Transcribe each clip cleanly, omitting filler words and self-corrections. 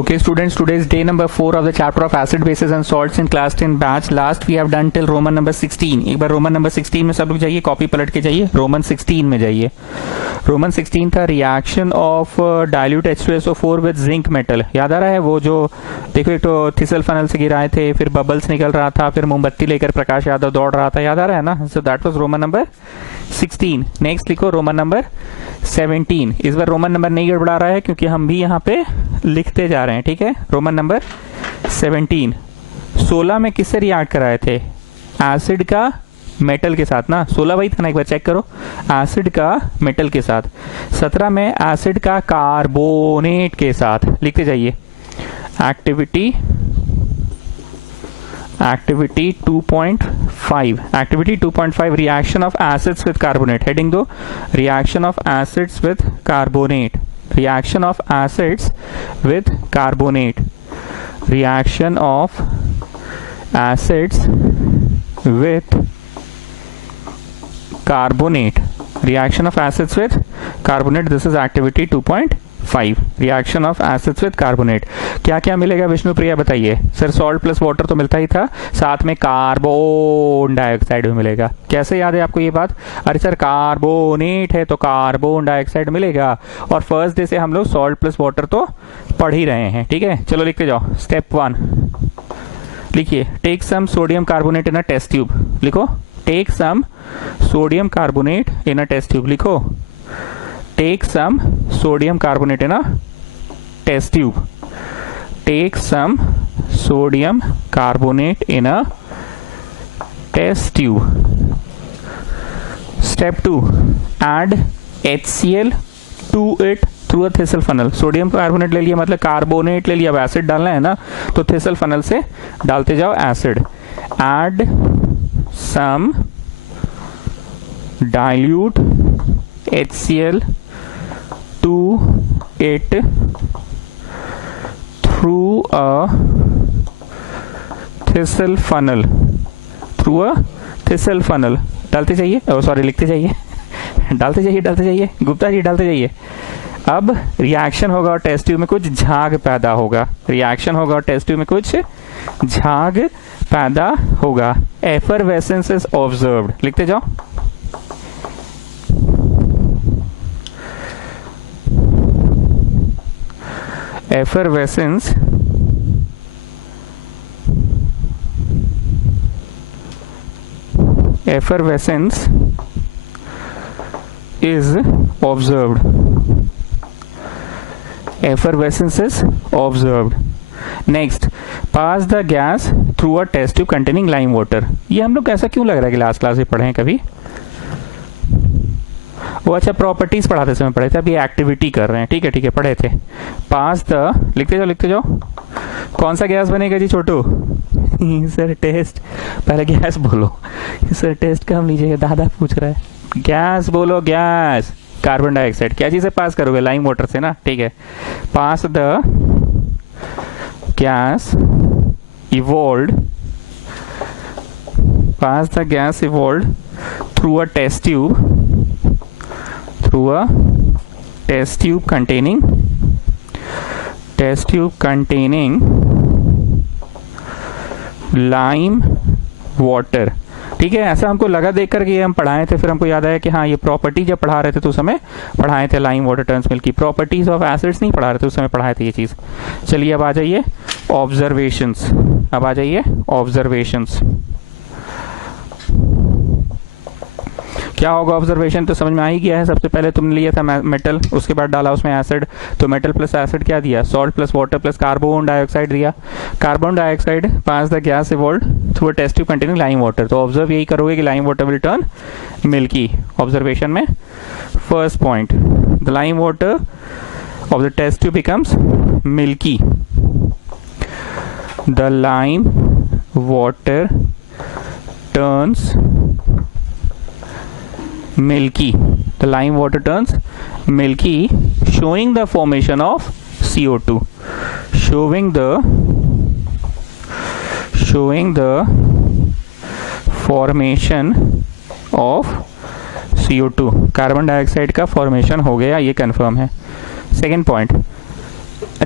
Okay, students, today is day number 4 of the chapter of acid, bases and salts in class 10 batch. Last we have done till Roman number 16. एक बार Roman number 16 में सब लोग जाइए, copy पलट के जाइए, Roman 16 में जाइए. रोमन 16 था reaction of dilute H2SO4 with zinc metal. याद आ रहा है वो जो देखो एक तो थिसल फनल से गिराए थे, फिर बबल्स निकल रहा था, फिर मोमबत्ती लेकर प्रकाश यादव दौड़ रहा था, याद आ रहा है ना. So that was Roman number 16. Next लिखो रोमन नंबर 17. इस बार रोमन नंबर नहीं गड़बड़ा रहा है क्योंकि हम भी यहाँ पे लिखते जा रहे हैं, ठीक है. Roman number 17. 16 में किससे रिएक्ट कराए थे? एसिड का मेटल के साथ ना. 16 वही था ना, एक बार चेक करो. एसिड का मेटल के साथ. 17 में एसिड का कार्बोनेट के साथ. लिखते जाइए. Activity 2.5 reaction of acids with carbonate. heading दो, reaction of acids with carbonate. reaction of acids with carbonate. reaction of acids with carbonate. reaction of acids with carbonate. this is activity 2.5. Reaction of acids with carbonate. क्या क्या मिलेगा विष्णु प्रिया बताइए. Sir salt plus water तो मिलता ही था, साथ में carbon dioxide भी मिलेगा. कैसे याद है आपको ये बात? अरे सर कार्बोनेट है तो कार्बन डाइऑक्साइड मिलेगा, और फर्स्ट डे से हम लोग सॉल्ट प्लस वाटर तो पढ़ ही रहे हैं, ठीक है. चलो लिखते जाओ. स्टेप 1 लिखिए. Take some sodium carbonate in a test tube. लिखो. Take some sodium carbonate in a test tube. लिखो. Take some sodium carbonate in a test tube. Take some sodium carbonate in a test tube. Step 2. Add HCl to it through a Thissell funnel. Sodium carbonate ले लिया, मतलब carbonate ले लिया. अब acid डालना है ना, तो Thissell funnel से डालते जाओ acid. Add some dilute HCl to it through a Thissell funnel. through a Thissell funnel. डालते जाइए. सॉरी लिखते जाइए. डालते जाइए गुप्ता जी, डालते जाइए. अब रिएक्शन होगा और टेस्ट ट्यूब में कुछ झाग पैदा होगा. रिएक्शन होगा और टेस्ट ट्यूब में कुछ झाग पैदा होगा. Effervescence is observed. लिखते जाओ. effervescence is observed. Effervescence is observed. Next, pass the gas through a test tube containing lime water. ये हम लोग कैसा क्यों लग रहा है कि लास्ट क्लास में पढ़े हैं कभी? वो अच्छा प्रॉपर्टीज पढ़ाते समय पढ़े थे, अब ये एक्टिविटी कर रहे हैं. ठीक है पढ़े थे. Pass the. लिखते जाओ. कौन सा गैस बनेगा जी छोटू? Sir test. पहले गैस बोलो. सर टेस्ट कम लीजिएगा, दादा पूछ रहा है. गैस बोलो. Gas carbon dioxide. क्या चीज से पास करोगे? लाइम वाटर से ना. ठीक है. Pass the gas evolved. Pass the gas evolved through a test tube. through a test tube containing lime water. ठीक है. ऐसा हमको लगा देख करके ये हम पढ़ाए थे, फिर हमको याद आया कि हाँ ये प्रॉपर्टी जब पढ़ा रहे थे तो उस समय पढ़ाए थे. Lime water turns milky. Properties of acids नहीं पढ़ा रहे थे उस समय, पढ़ाए थे ये चीज. चलिए अब आ जाइए ऑब्जर्वेशंस. क्या होगा ऑब्जर्वेशन? तो समझ में आ ही गया है. सबसे पहले तुमने लिया था मेटल, उसके बाद डाला उसमें एसिड, तो मेटल प्लस एसिड क्या दिया? Salt plus water plus carbon dioxide दिया. Carbon dioxide pass the gas evolved through a test tube containing lime water. तो ऑब्जर्व यही करोगे कि lime water will turn milky. Observation में first point, the lime water of the test tube becomes milky. The lime water turns milky. The lime water turns milky, showing the formation of CO2. Showing the formation of CO2. Carbon dioxide का formation हो गया, ये confirm है. Second point,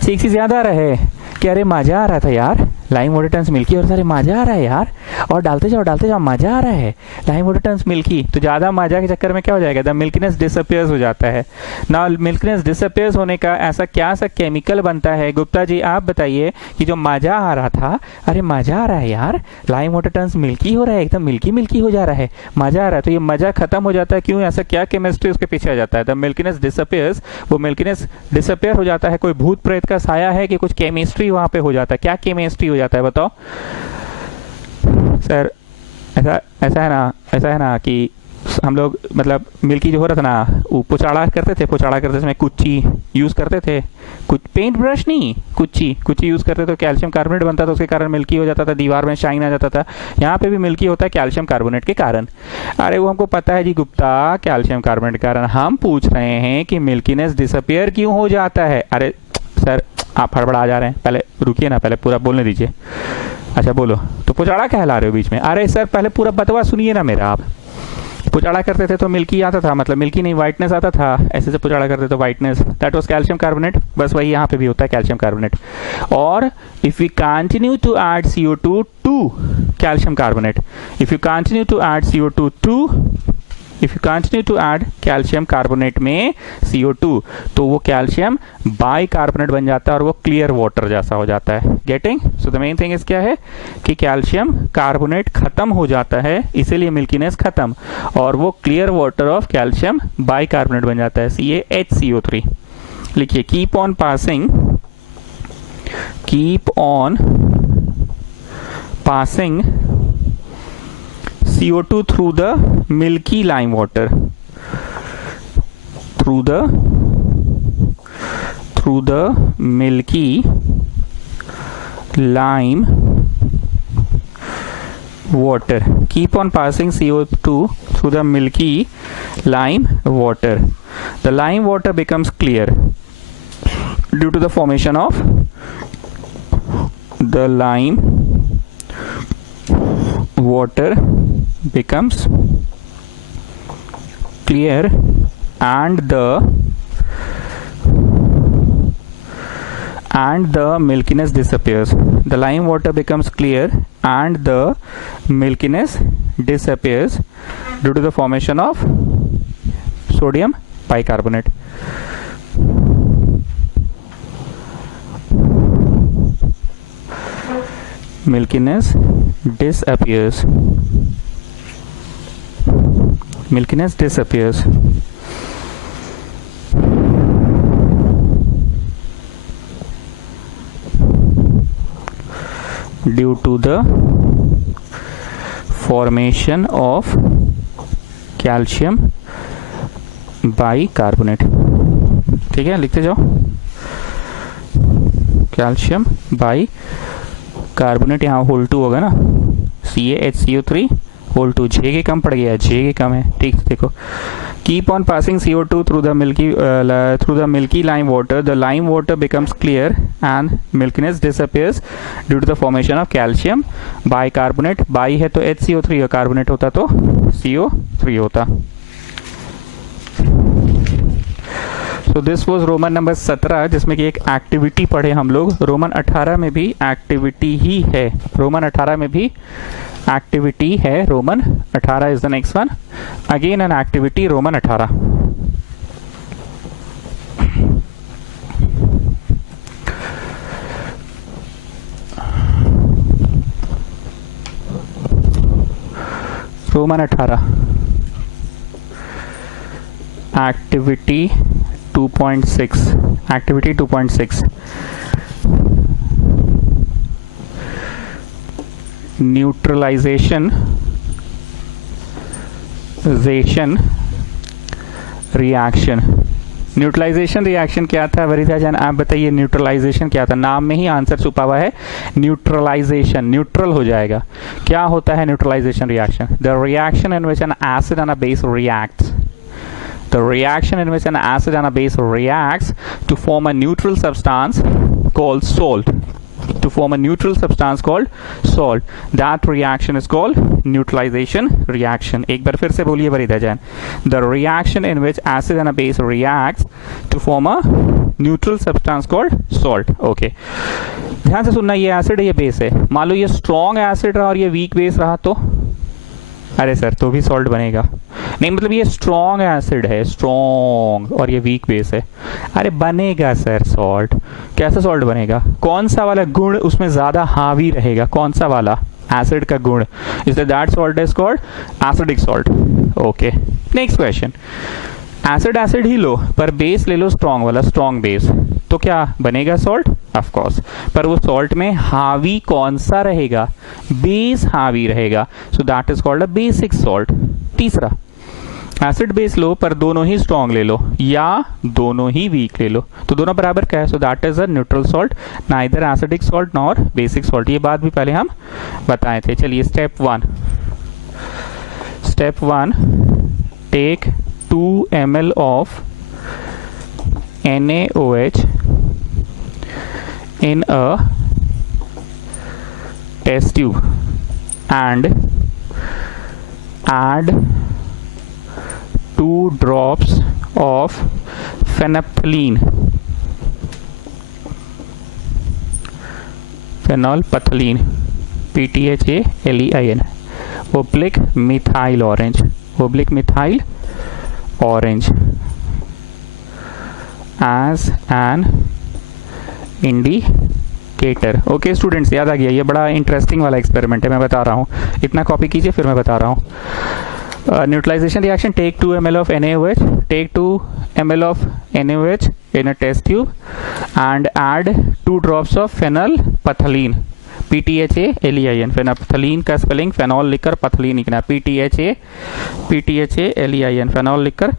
अच्छा एक चीज़ याद आ रहा है कि अरे मज़ा आ रहा था यार, लाइम वाटर टर्न्स मिल्की, और सारे मज़ा आ रहा है यार, और डालते जाओ मज़ा आ रहा है, लाइम वाटर टर्न्स मिल्की। तो ज़्यादा मज़ा के चक्कर में क्या हो जाएगा, द मिल्कीनेस डिसअपियर्स हो जाता है ना। मिल्कीनेस डिसअपियर्स होने का ऐसा क्या सा केमिकल बनता है गुप्ता जी, आप बताइए कि जो मज़ा आ रहा था, अरे मज़ा आ रहा है यार, लाइम वाटर टर्न्स मिल्की हो रहा है, एकदम मिल्की मिल्की हो जा रहा है, मज़ा आ रहा है, तो ये मज़ा खत्म हो जाता है। क्यों, ऐसा क्या केमिस्ट्री उसके पीछे आ जाता है, द मिल्कीनेस डिसअपियर्स, वो मिल्कीनेस डिसअपियर हो जाता है। कोई भूत प्रेत का साया है कि कुछ केमिस्ट्री वहां पे हो जाता है, क्या केमिस्ट्री हो जाता है बताओ सर। ऐसा है ना कि हम लोग मतलब मिल्की जो हो रहा था ना, वो पोचाड़ा करते समय कुच्ची यूज करते थे, कुछ पेंट ब्रश नहीं, कुच्ची यूज करते तो कैल्शियम कार्बोनेट बनता था, उसके कारण मिल्की हो जाता था, दीवार में शाइन आ जाता था। यहाँ पे भी मिल्की होता है कैल्शियम कार्बोनेट के कारण। अरे वो हमको पता है जी गुप्ता, कैल्शियम कार्बोनेट के कारण। हम पूछ रहे हैं कि मिल्कीनेस डिसअपियर क्यों हो जाता है। अरे सर आप हड़बड़ा जा रहे हैं, पहले रुकिए ना, पहले पूरा बोलने दीजिए। अच्छा बोलो, तो पुचाड़ा कहला रहे हो बीच में। अरे सर पहले पूरा बतवा सुनिए ना मेरा। आप पुचाड़ा करते थे तो मिल्की आता था, मतलब मिल्की नहीं वाइटनेस आता था, ऐसे से पुचाड़ा करते तो whiteness, that was calcium carbonate. बस वही यहाँ पे भी होता है कैल्शियम कार्बोनेट। और if you continue to add CO2 to calcium carbonate, if you continue to add CO2 to, if you continue to add calcium carbonate में CO2, तो वो कैल्शियम बाई कार्बोनेट बन जाता है और वो क्लियर वाटर जैसा हो जाता है। Getting? So the main thing is क्या है कि कैल्शियम कार्बोनेट खत्म हो जाता है, इसीलिए मिल्कीनेस खत्म, और वो clear water of calcium by carbonate बन जाता है, CaHCO3। लिखिए, keep on passing CO2 through the milky lime water, through the milky lime water. Keep on passing CO2 through the milky lime water. The lime water becomes clear due to the formation of the lime water becomes clear and the milkiness disappears. The lime water becomes clear and the milkiness disappears due to the formation of sodium bicarbonate. Milkiness disappears. Milkiness disappears due to the formation of calcium bicarbonate. ठीक है, लिखते जाओ, calcium by carbonate, यहाँ whole 2 होगा ना, CaHCO3 whole 2, J के कम पड़ गया, J के कम है, ठीक। देखो, keep on passing CO2 through the milky lime water, the lime water becomes clear and milkiness disappears due to the formation of calcium bicarbonate. Bi है तो HCO3, कार्बोनेट होता तो CO3 होता। तो दिस वाज रोमन नंबर 17, जिसमें कि एक activity पढ़े हम लोग। रोमन 18 में भी एक्टिविटी ही है, रोमन 18 में भी एक्टिविटी है। Roman 18 is the next one, again an activity, Roman 18। Roman 18 activity 2.6, activity 2.6, neutralization reaction. Neutralization reaction क्या था वरिता जान, आप बताइए न्यूट्रलाइजेशन क्या था? नाम में ही आंसर छुपा हुआ है, न्यूट्रलाइजेशन, न्यूट्रल हो जाएगा। क्या होता है neutralization reaction? The reaction in which an acid and a base reacts, the reaction in which an acid and a base reacts to form a neutral substance called salt, to form a neutral substance called salt. That reaction is called neutralization reaction. एक बार फिर से बोलिए वरिता जान, the reaction in which acid and a base reacts to form a neutral substance called salt. Okay, ध्यान से सुनना, ये एसिड है, ये बेस है। मान लो ये स्ट्रॉन्ग एसिड रहा और ये वीक बेस रहा तो, अरे सर तो भी सॉल्ट बनेगा नहीं, मतलब ये स्ट्रॉन्ग एसिड है, स्ट्रॉन्ग, और ये वीक बेस है, अरे बनेगा सर सॉल्ट। कैसे सॉल्ट बनेगा? कौन सा वाला गुण उसमें ज्यादा हावी रहेगा, कौन सा वाला एसिड का गुण, इसलिए that salt is called acidic salt. Okay, next question, acid acid ही लो पर बेस ले लो स्ट्रॉन्ग वाला, स्ट्रॉन्ग बेस, तो क्या बनेगा सॉल्ट? ऑफ कोर्स, पर वो सॉल्ट में हावी कौन सा रहेगा? बेस हावी रहेगा, सो that is called a basic salt. तीसरा, एसिड बेस लो पर दोनों ही स्ट्रॉन्ग ले लो या दोनों ही वीक ले लो, तो दोनों बराबर क्या है? So that is a neutral salt, neither acidic salt nor basic salt. ये बात भी पहले हम बताए थे। चलिए step one, take 2 ml of NaOH in a test tube and add 2 drops of phenolphthalein, PTHALEIN, oblique methyl orange as an indicator. Okay students, याद आ गया, ये बड़ा इंटरेस्टिंग वाला एक्सपेरिमेंट है, मैं बता रहा हूँ, इतना कॉपी कीजिए फिर मैं बता रहा हूँ। Neutralization reaction, take 2 ml of NaOH, take 2 ml of NaOH in a test tube and add 2 drops of phenolphthalein, PTHALEIN, फेनोल्फथलीन का स्पेलिंग फेनॉल लिखकर पथलीन लिखना, PTHALEIN, फेनॉल लिखकर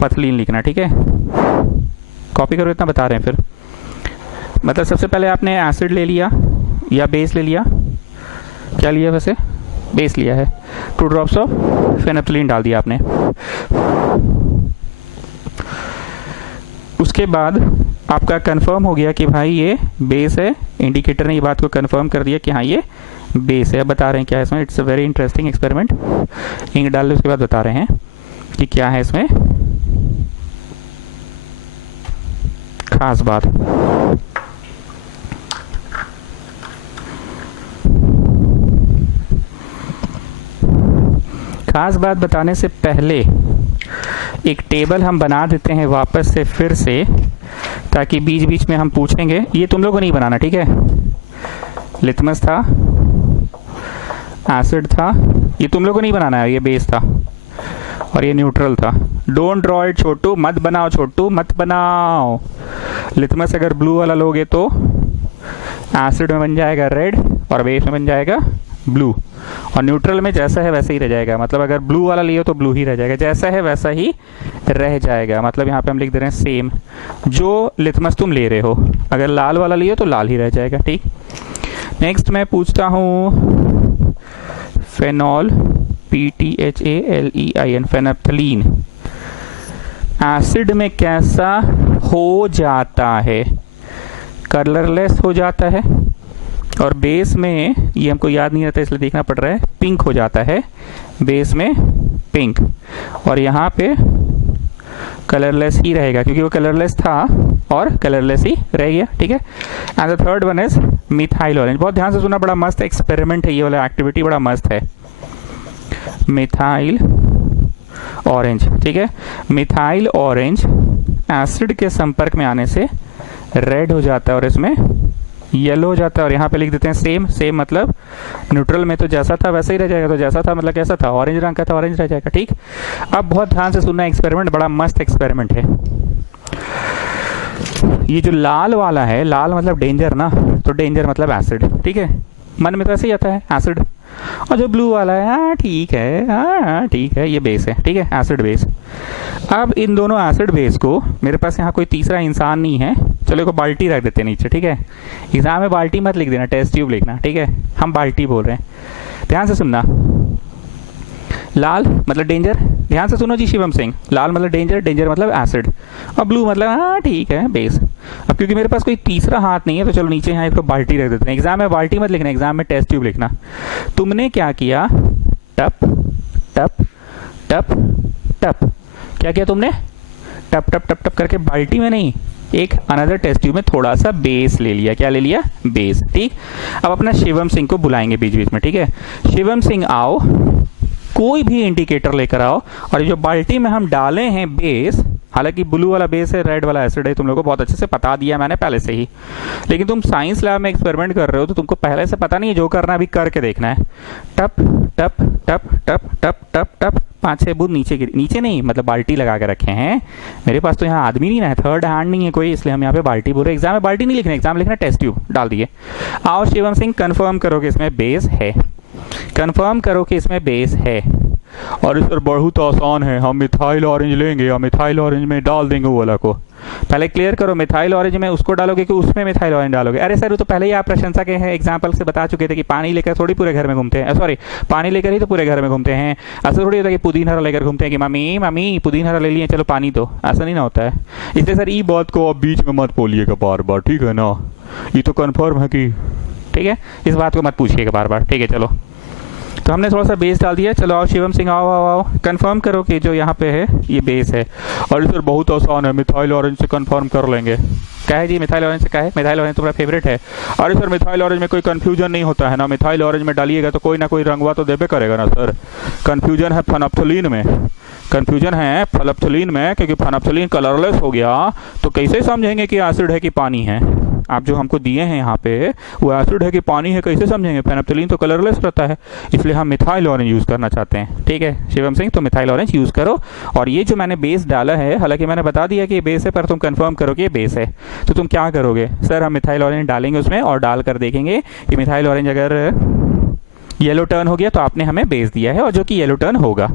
पथलीन लिखना, ठीक है? कॉपी करो, इतना बता रहे हैं। फिर मतलब सबसे पहले आपने एसिड ले लिया या बेस ले लिया, क्या लिया वैसे? बेस लिया है, 2 ड्रॉप्स ऑफ फेनोल्फथलीन डाल दिया आपने। उसके बाद आपका कंफर्म हो गया कि भाई ये बेस है, इंडिकेटर ने ये बात को कंफर्म कर दिया कि हाँ ये बेस है। अब बता रहे हैं क्या है इसमें, it's a very interesting experiment. Ink डाल दे, उसके बाद बता रहे हैं कि क्या है इसमें खास बात। खास बात बताने से पहले एक टेबल हम बना देते हैं वापस से फिर से, ताकि बीच बीच में हम पूछेंगे। ये तुम लोगों को नहीं बनाना, ठीक है? लिटमस था, एसिड था, ये तुम लोगों को नहीं बनाना है, ये बेस था और ये न्यूट्रल था। डोंट ड्रॉ इट छोटू, मत बनाओ छोटू, मत बनाओ। लिटमस अगर ब्लू वाला लोगे तो एसिड में बन जाएगा रेड और बेस में बन जाएगा ब्लू, और न्यूट्रल में जैसा है वैसा ही रह जाएगा। मतलब अगर ब्लू वाला लियो तो ब्लू ही रह जाएगा, जैसा है वैसा ही रह जाएगा। मतलब यहाँ पे हम लिख दे रहे हैं सेम, जो लिटमस तुम ले रहे हो। अगर लाल वाला लियो तो लाल ही रह जाएगा, ठीक? नेक्स्ट मैं पूछता हूँ फेनॉल, PTHALEIN, फेनोल्फथलीन एसिड में कैसा हो जाता है? कलरलेस हो जाता है, और बेस में, ये हमको याद नहीं रहता इसलिए देखना पड़ रहा है, पिंक हो जाता है, बेस में पिंक, और यहाँ पे कलरलेस ही रहेगा क्योंकि वो कलरलेस था और कलरलेस ही रह गया, ठीक है? And the third one is methyl orange. बहुत ध्यान से सुना, बड़ा मस्त एक्सपेरिमेंट है ये वाला, एक्टिविटी बड़ा मस्त है। मिथाइल ऑरेंज, ठीक है? मिथाइल ऑरेंज एसिड के संपर्क में आने से रेड हो जाता है और इसमें येलो हो जाता है, और यहाँ पे लिख देते हैं सेम। सेम मतलब न्यूट्रल में तो जैसा था वैसा ही रह जाएगा, तो जैसा था मतलब कैसा था, ऑरेंज रंग का था, ऑरेंज रह जाएगा, ठीक? अब बहुत ध्यान से सुनना, एक्सपेरिमेंट बड़ा मस्त एक्सपेरिमेंट है। ये जो लाल वाला है, लाल मतलब डेंजर ना, तो डेंजर मतलब एसिड, ठीक है? मन में तो ऐसे ही आता है एसिड। और जो ब्लू वाला है, हाँ ठीक है, हाँ ठीक है, ये बेस है, ठीक है? Acid base. अब इन दोनों एसिड बेस को, मेरे पास यहाँ कोई तीसरा इंसान नहीं है, चलो को बाल्टी रख देते हैं नीचे, ठीक है? एग्जाम में बाल्टी मत लिख देना, टेस्ट ट्यूब लिखना, ठीक है? हम बाल्टी बोल रहे हैं, ध्यान से सुनना। लाल मतलब डेंजर, ध्यान से सुनो जी शिवम सिंह, लाल मतलब डेंजर, डेंजर मतलब एसिड, और ब्लू मतलब हाँ ठीक है बेस। अब क्योंकि मेरे पास कोई तीसरा हाथ नहीं है तो चलो नीचे यहाँ एक तो बाल्टी रख देते हैं। एग्जाम में बाल्टी मत लिखना, एग्जाम में टेस्ट ट्यूब लिखना। तुमने क्या किया, टप टप टप टप, क्या किया तुमने? टप टप टप टप करके, बाल्टी में नहीं, एक अनदर टेस्ट ट्यूब में थोड़ा सा बेस ले लिया। क्या ले लिया? बेस। ठीक, अब अपना शिवम सिंह को बुलाएंगे बीच बीच में। ठीक है, शिवम सिंह आओ, कोई भी इंडिकेटर लेकर आओ, और ये जो बाल्टी में हम डाले हैं बेस, हालांकि ब्लू वाला बेस है, रेड वाला एसिड है, तुम लोगों को बहुत अच्छे से बता दिया मैंने पहले से ही, लेकिन तुम साइंस लैब में एक्सपेरिमेंट कर रहे हो तो तुमको पहले से पता नहीं है, जो करना अभी करके देखना है। टप टप टप टप टप टप टप 5-6 बूंद नीचे नहीं, मतलब बाल्टी लगा के रखे हैं। मेरे पास तो यहाँ आदमी नहीं है, थर्ड हैंड नहीं है कोई, इसलिए हम यहाँ पे बाल्टी बोल रहे हैं। एग्जाम में बाल्टी नहीं लिखना, एग्जाम लिखना टेस्ट ट्यूब। डाल दिए। आओ शिवम सिंह, कंफर्म करो कि इसमें बेस है, कंफर्म करो कि इसमें बेस है। और इस पर बहुत आसान है, हम मिथाइल ऑरेंज लेंगे और मिथाइल ऑरेंज में डाल देंगे वो वाला को। पहले क्लियर करो, मिथाइल ऑरेंज में उसको डालोगे कि उसमें मिथाइल ऑरेंज डालोगे? अरे सर, वो तो पहले ही आप प्रशंसा के हैं, एग्जाम्पल से बता चुके थे कि पानी लेकर थोड़ी पूरे घर में घूमते हैं, सॉरी पानी लेकर ही तो पूरे घर में घूमते हैं। ऐसा थोड़ी होता है कि पुदीना हरा लेकर घूमते हैं कि मम्मी मम्मी पुदीना हरा ले लिए, चलो पानी दो, ऐसा नहीं ना होता है। इसलिए सर ये बात को आप बीच में मत बोलिएगा बार बार, ठीक है ना? ये तो कन्फर्म है कि, ठीक है, इस बात को मत पूछिएगा बार बार, ठीक है? चलो, तो हमने थोड़ा सा बेस डाल दिया। चलो आओ शिवम सिंह, आओ आओ आओ, कंफर्म करो कि जो यहाँ पे है ये बेस है। और इस पर बहुत आसान है, मिथाइल ऑरेंज से कंफर्म कर लेंगे। क्या है जी? मिथाइल ऑरेंज से क्या है? मिथाइल ऑरेंज तुम्हारा फेवरेट है। और इस पर मिथाइल ऑरेंज में कोई कंफ्यूजन नहीं होता है ना, मिथाइल ऑरेंज में डालिएगा तो कोई ना कोई रंगवा तो देबे करेगा ना सर। कंफ्यूजन है फेनोप्थलीन में, कंफ्यूजन है फेनोप्थलीन में, क्योंकि फेनोप्थलीन कलरलेस हो गया तो कैसे समझेंगे कि एसिड है कि पानी है? आप जो हमको दिए हैं यहाँ पे वो एसिड है कि पानी है, कैसे समझेंगे? फेनोप्थलीन तो कलरलेस रहता है, इसलिए हम मिथाइल ऑरेंज यूज़ करना चाहते हैं। ठीक है शिवम सिंह, तो मिथाइल ऑरेंज यूज़ करो। और ये जो मैंने बेस डाला है, हालांकि मैंने बता दिया कि ये बेस है, पर तुम कंफर्म करो कि ये बेस है, तो तुम क्या करोगे? सर हम मिथाइल ऑरेंज डालेंगे उसमें और डाल कर देखेंगे कि मिथाइल ऑरेंज अगर येलो टर्न हो गया तो आपने हमें बेस दिया है, और जो कि येलो टर्न होगा।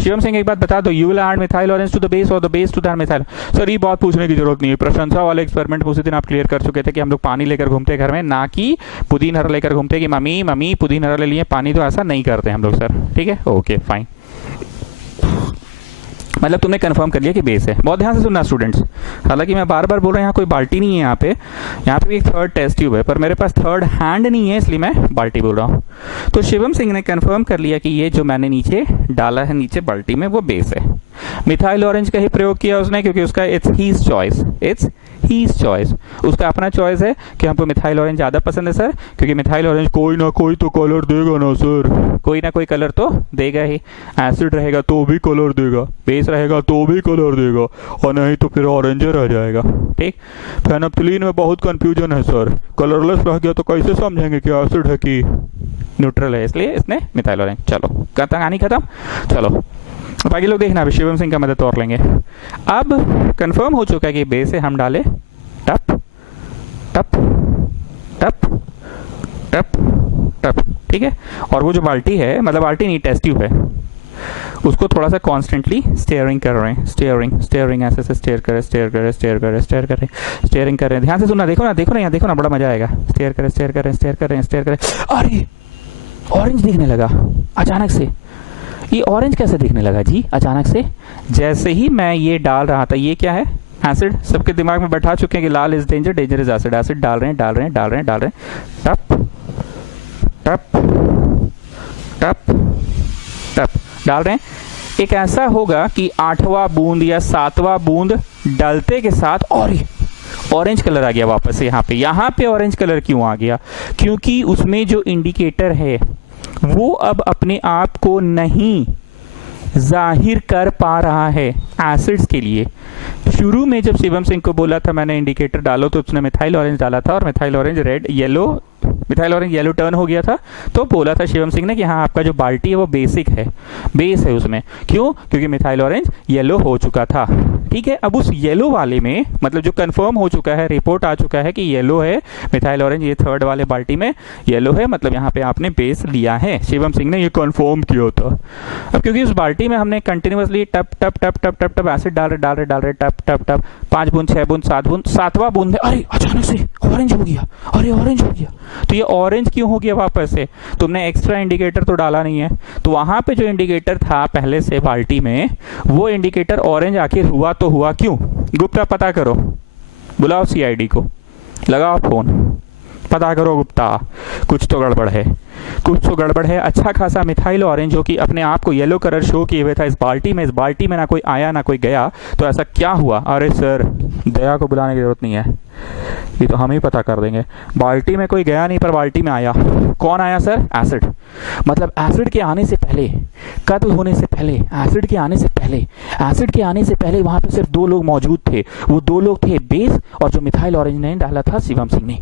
शिवम सिंह एक बात बता दो, you will add methyl orange to the base और the base to the methyl. Sir ये बात पूछने की जरूरत नहीं है, प्रशंसा वाले एक्सपेरिमेंट उसी दिन आप क्लियर कर चुके थे कि हम लोग पानी लेकर घूमते घर में, ना कि पुदीन हरा लेकर घूमते कि मम्मी मम्मी पुदीन हरा ले लिए, पानी तो ऐसा नहीं करते हम लोग सर। ठीक है, ओके फाइन, मतलब तुमने कंफर्म कर लिया कि बेस है। बहुत ध्यान से सुनना स्टूडेंट्स, हालांकि मैं बार बार बोल रहा हूँ यहाँ कोई बाल्टी नहीं है, यहाँ पे भी एक थर्ड टेस्ट ट्यूब है, पर मेरे पास थर्ड हैंड नहीं है, इसलिए मैं बाल्टी बोल रहा हूँ। तो शिवम सिंह ने कंफर्म कर लिया कि ये जो मैंने नीचे डाला है नीचे बाल्टी में वो बेस है। मिथाइल ऑरेंज का ही प्रयोग किया उसने, क्योंकि उसका it's his choice, it's his choice, उसका अपना चॉइस है कि हमको मिथाइल ऑरेंज ज़्यादा पसंद है सर, क्योंकि मिथाइल ऑरेंज कोई ना कोई तो कलर देगा ना सर, कोई ना कोई कलर तो देगा ही। एसिड रहेगा तो भी कलर देगा, बेस रहेगा तो भी कलर देगा, और नहीं तो फिर ऑरेंज रह जाएगा। ठीक, फेनोप्थलीन में बहुत कंफ्यूजन है सर, कलरलेस रह गया तो कैसे समझेंगे कि एसिड है कि न्यूट्रल है, इसलिए इसने मिथाइल ऑरेंज। चलो कहानी खत्म। चलो बाकी लोग देखना, अभी शिवम सिंह का मदद और लेंगे। अब कंफर्म हो चुका है कि बेस है, हम डाले टप टप टप टप टप। ठीक है, और वो जो बाल्टी है, मतलब बाल्टी नहीं टेस्ट ट्यूब है, उसको थोड़ा सा कॉन्स्टेंटली स्टेयरिंग कर रहे हैं, स्टेयरिंग ऐसे से स्टेयर करें स्टेयरिंग कर रहे हैं। ध्यान से सुनना, देखो ना यहाँ देखो ना, बड़ा मजा आएगा। स्टेयर करें। अरे ऑरेंज दिखने लगा अचानक से। ये ऑरेंज कैसे दिखने लगा जी अचानक से? जैसे ही मैं ये डाल रहा था, ये क्या है? एसिड। सबके दिमाग में बैठा चुके हैं कि लाल is danger, danger is acid. Acid डाल रहे हैं, टप टप टप टप डाल रहे हैं। एक ऐसा होगा कि 8वां बूंद या 7वां बूंद डालते के साथ और ऑरेंज कलर आ गया वापस से। यहाँ पे ऑरेंज कलर क्यों आ गया? क्योंकि उसमें जो इंडिकेटर है वो अब अपने आप को नहीं जाहिर कर पा रहा है एसिड्स के लिए। शुरू में जब शिवम सिंह को बोला था मैंने इंडिकेटर डालो, तो उसने मिथाइल ऑरेंज डाला था, और मिथाइल ऑरेंज येलो टर्न हो गया था। तो बोला था शिवम सिंह ने कि हाँ आपका जो बाल्टी है वो बेसिक है, बेस है उसमें। क्यों? क्योंकि मिथाइल ऑरेंज येलो हो चुका था। ठीक है, अब उस येलो वाले में, मतलब जो कंफर्म हो चुका है, रिपोर्ट आ चुका है कि येलो है मिथाइल ऑरेंज, ये थर्ड वाले बाल्टी में येलो है, मतलब यहाँ पे आपने बेस लिया है। शिवम सिंह ने ये कंफर्म किया था। अब क्योंकि उस बाल्टी में हमने कंटिन्यूअसली टप टप टप टप टप टप एसिड डाल रहे टप टप टप 5 बूंद 6 बूंद 7 बूंद, 7वां बूंद है, अरे अचानक से ऑरेंज हो गया। ऑरेंज हो गया, तो ये ऑरेंज क्यों हो गया वापस से? तुमने एक्स्ट्रा इंडिकेटर तो डाला नहीं है, तो वहां पे जो इंडिकेटर था पहले से बाल्टी में, वो इंडिकेटर ऑरेंज आखिर हुआ तो हुआ क्यों? गुप्ता पता करो, बुलाओ सीआईडी को, लगाओ फोन, पता करो गुप्ता, कुछ तो गड़बड़ है, कुछ तो गड़बड़ है। अच्छा खासा मिथाइल ऑरेंज जो कि अपने आप को येलो कलर शो किए हुए था इस बाल्टी में ना कोई आया ना कोई गया, तो ऐसा क्या हुआ? अरे सर, दया को बुलाने की जरूरत नहीं है, ये तो हम ही पता कर देंगे। बाल्टी में कोई गया नहीं पर बाल्टी में आया, कौन आया सर? एसिड। मतलब एसिड के आने से पहले, कत्ल होने से पहले, एसिड के आने से पहले वहां पे सिर्फ 2 लोग मौजूद थे। वो 2 लोग थे बेस और जो मिथाइल ऑरेंज ने डाला था शिवम सिंह ने।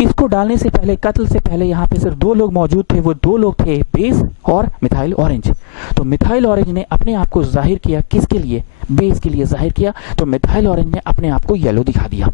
इसको डालने से पहले, कत्ल से पहले यहाँ पे सिर्फ 2 लोग मौजूद थे। वो 2 लोग थे बेस और मिथाइल ऑरेंज। तो मिथाइल ऑरेंज ने अपने आप को जाहिर किया किसके लिए? बेस के लिए जाहिर किया। तो मिथाइल ऑरेंज ने अपने आप को येलो दिखा दिया।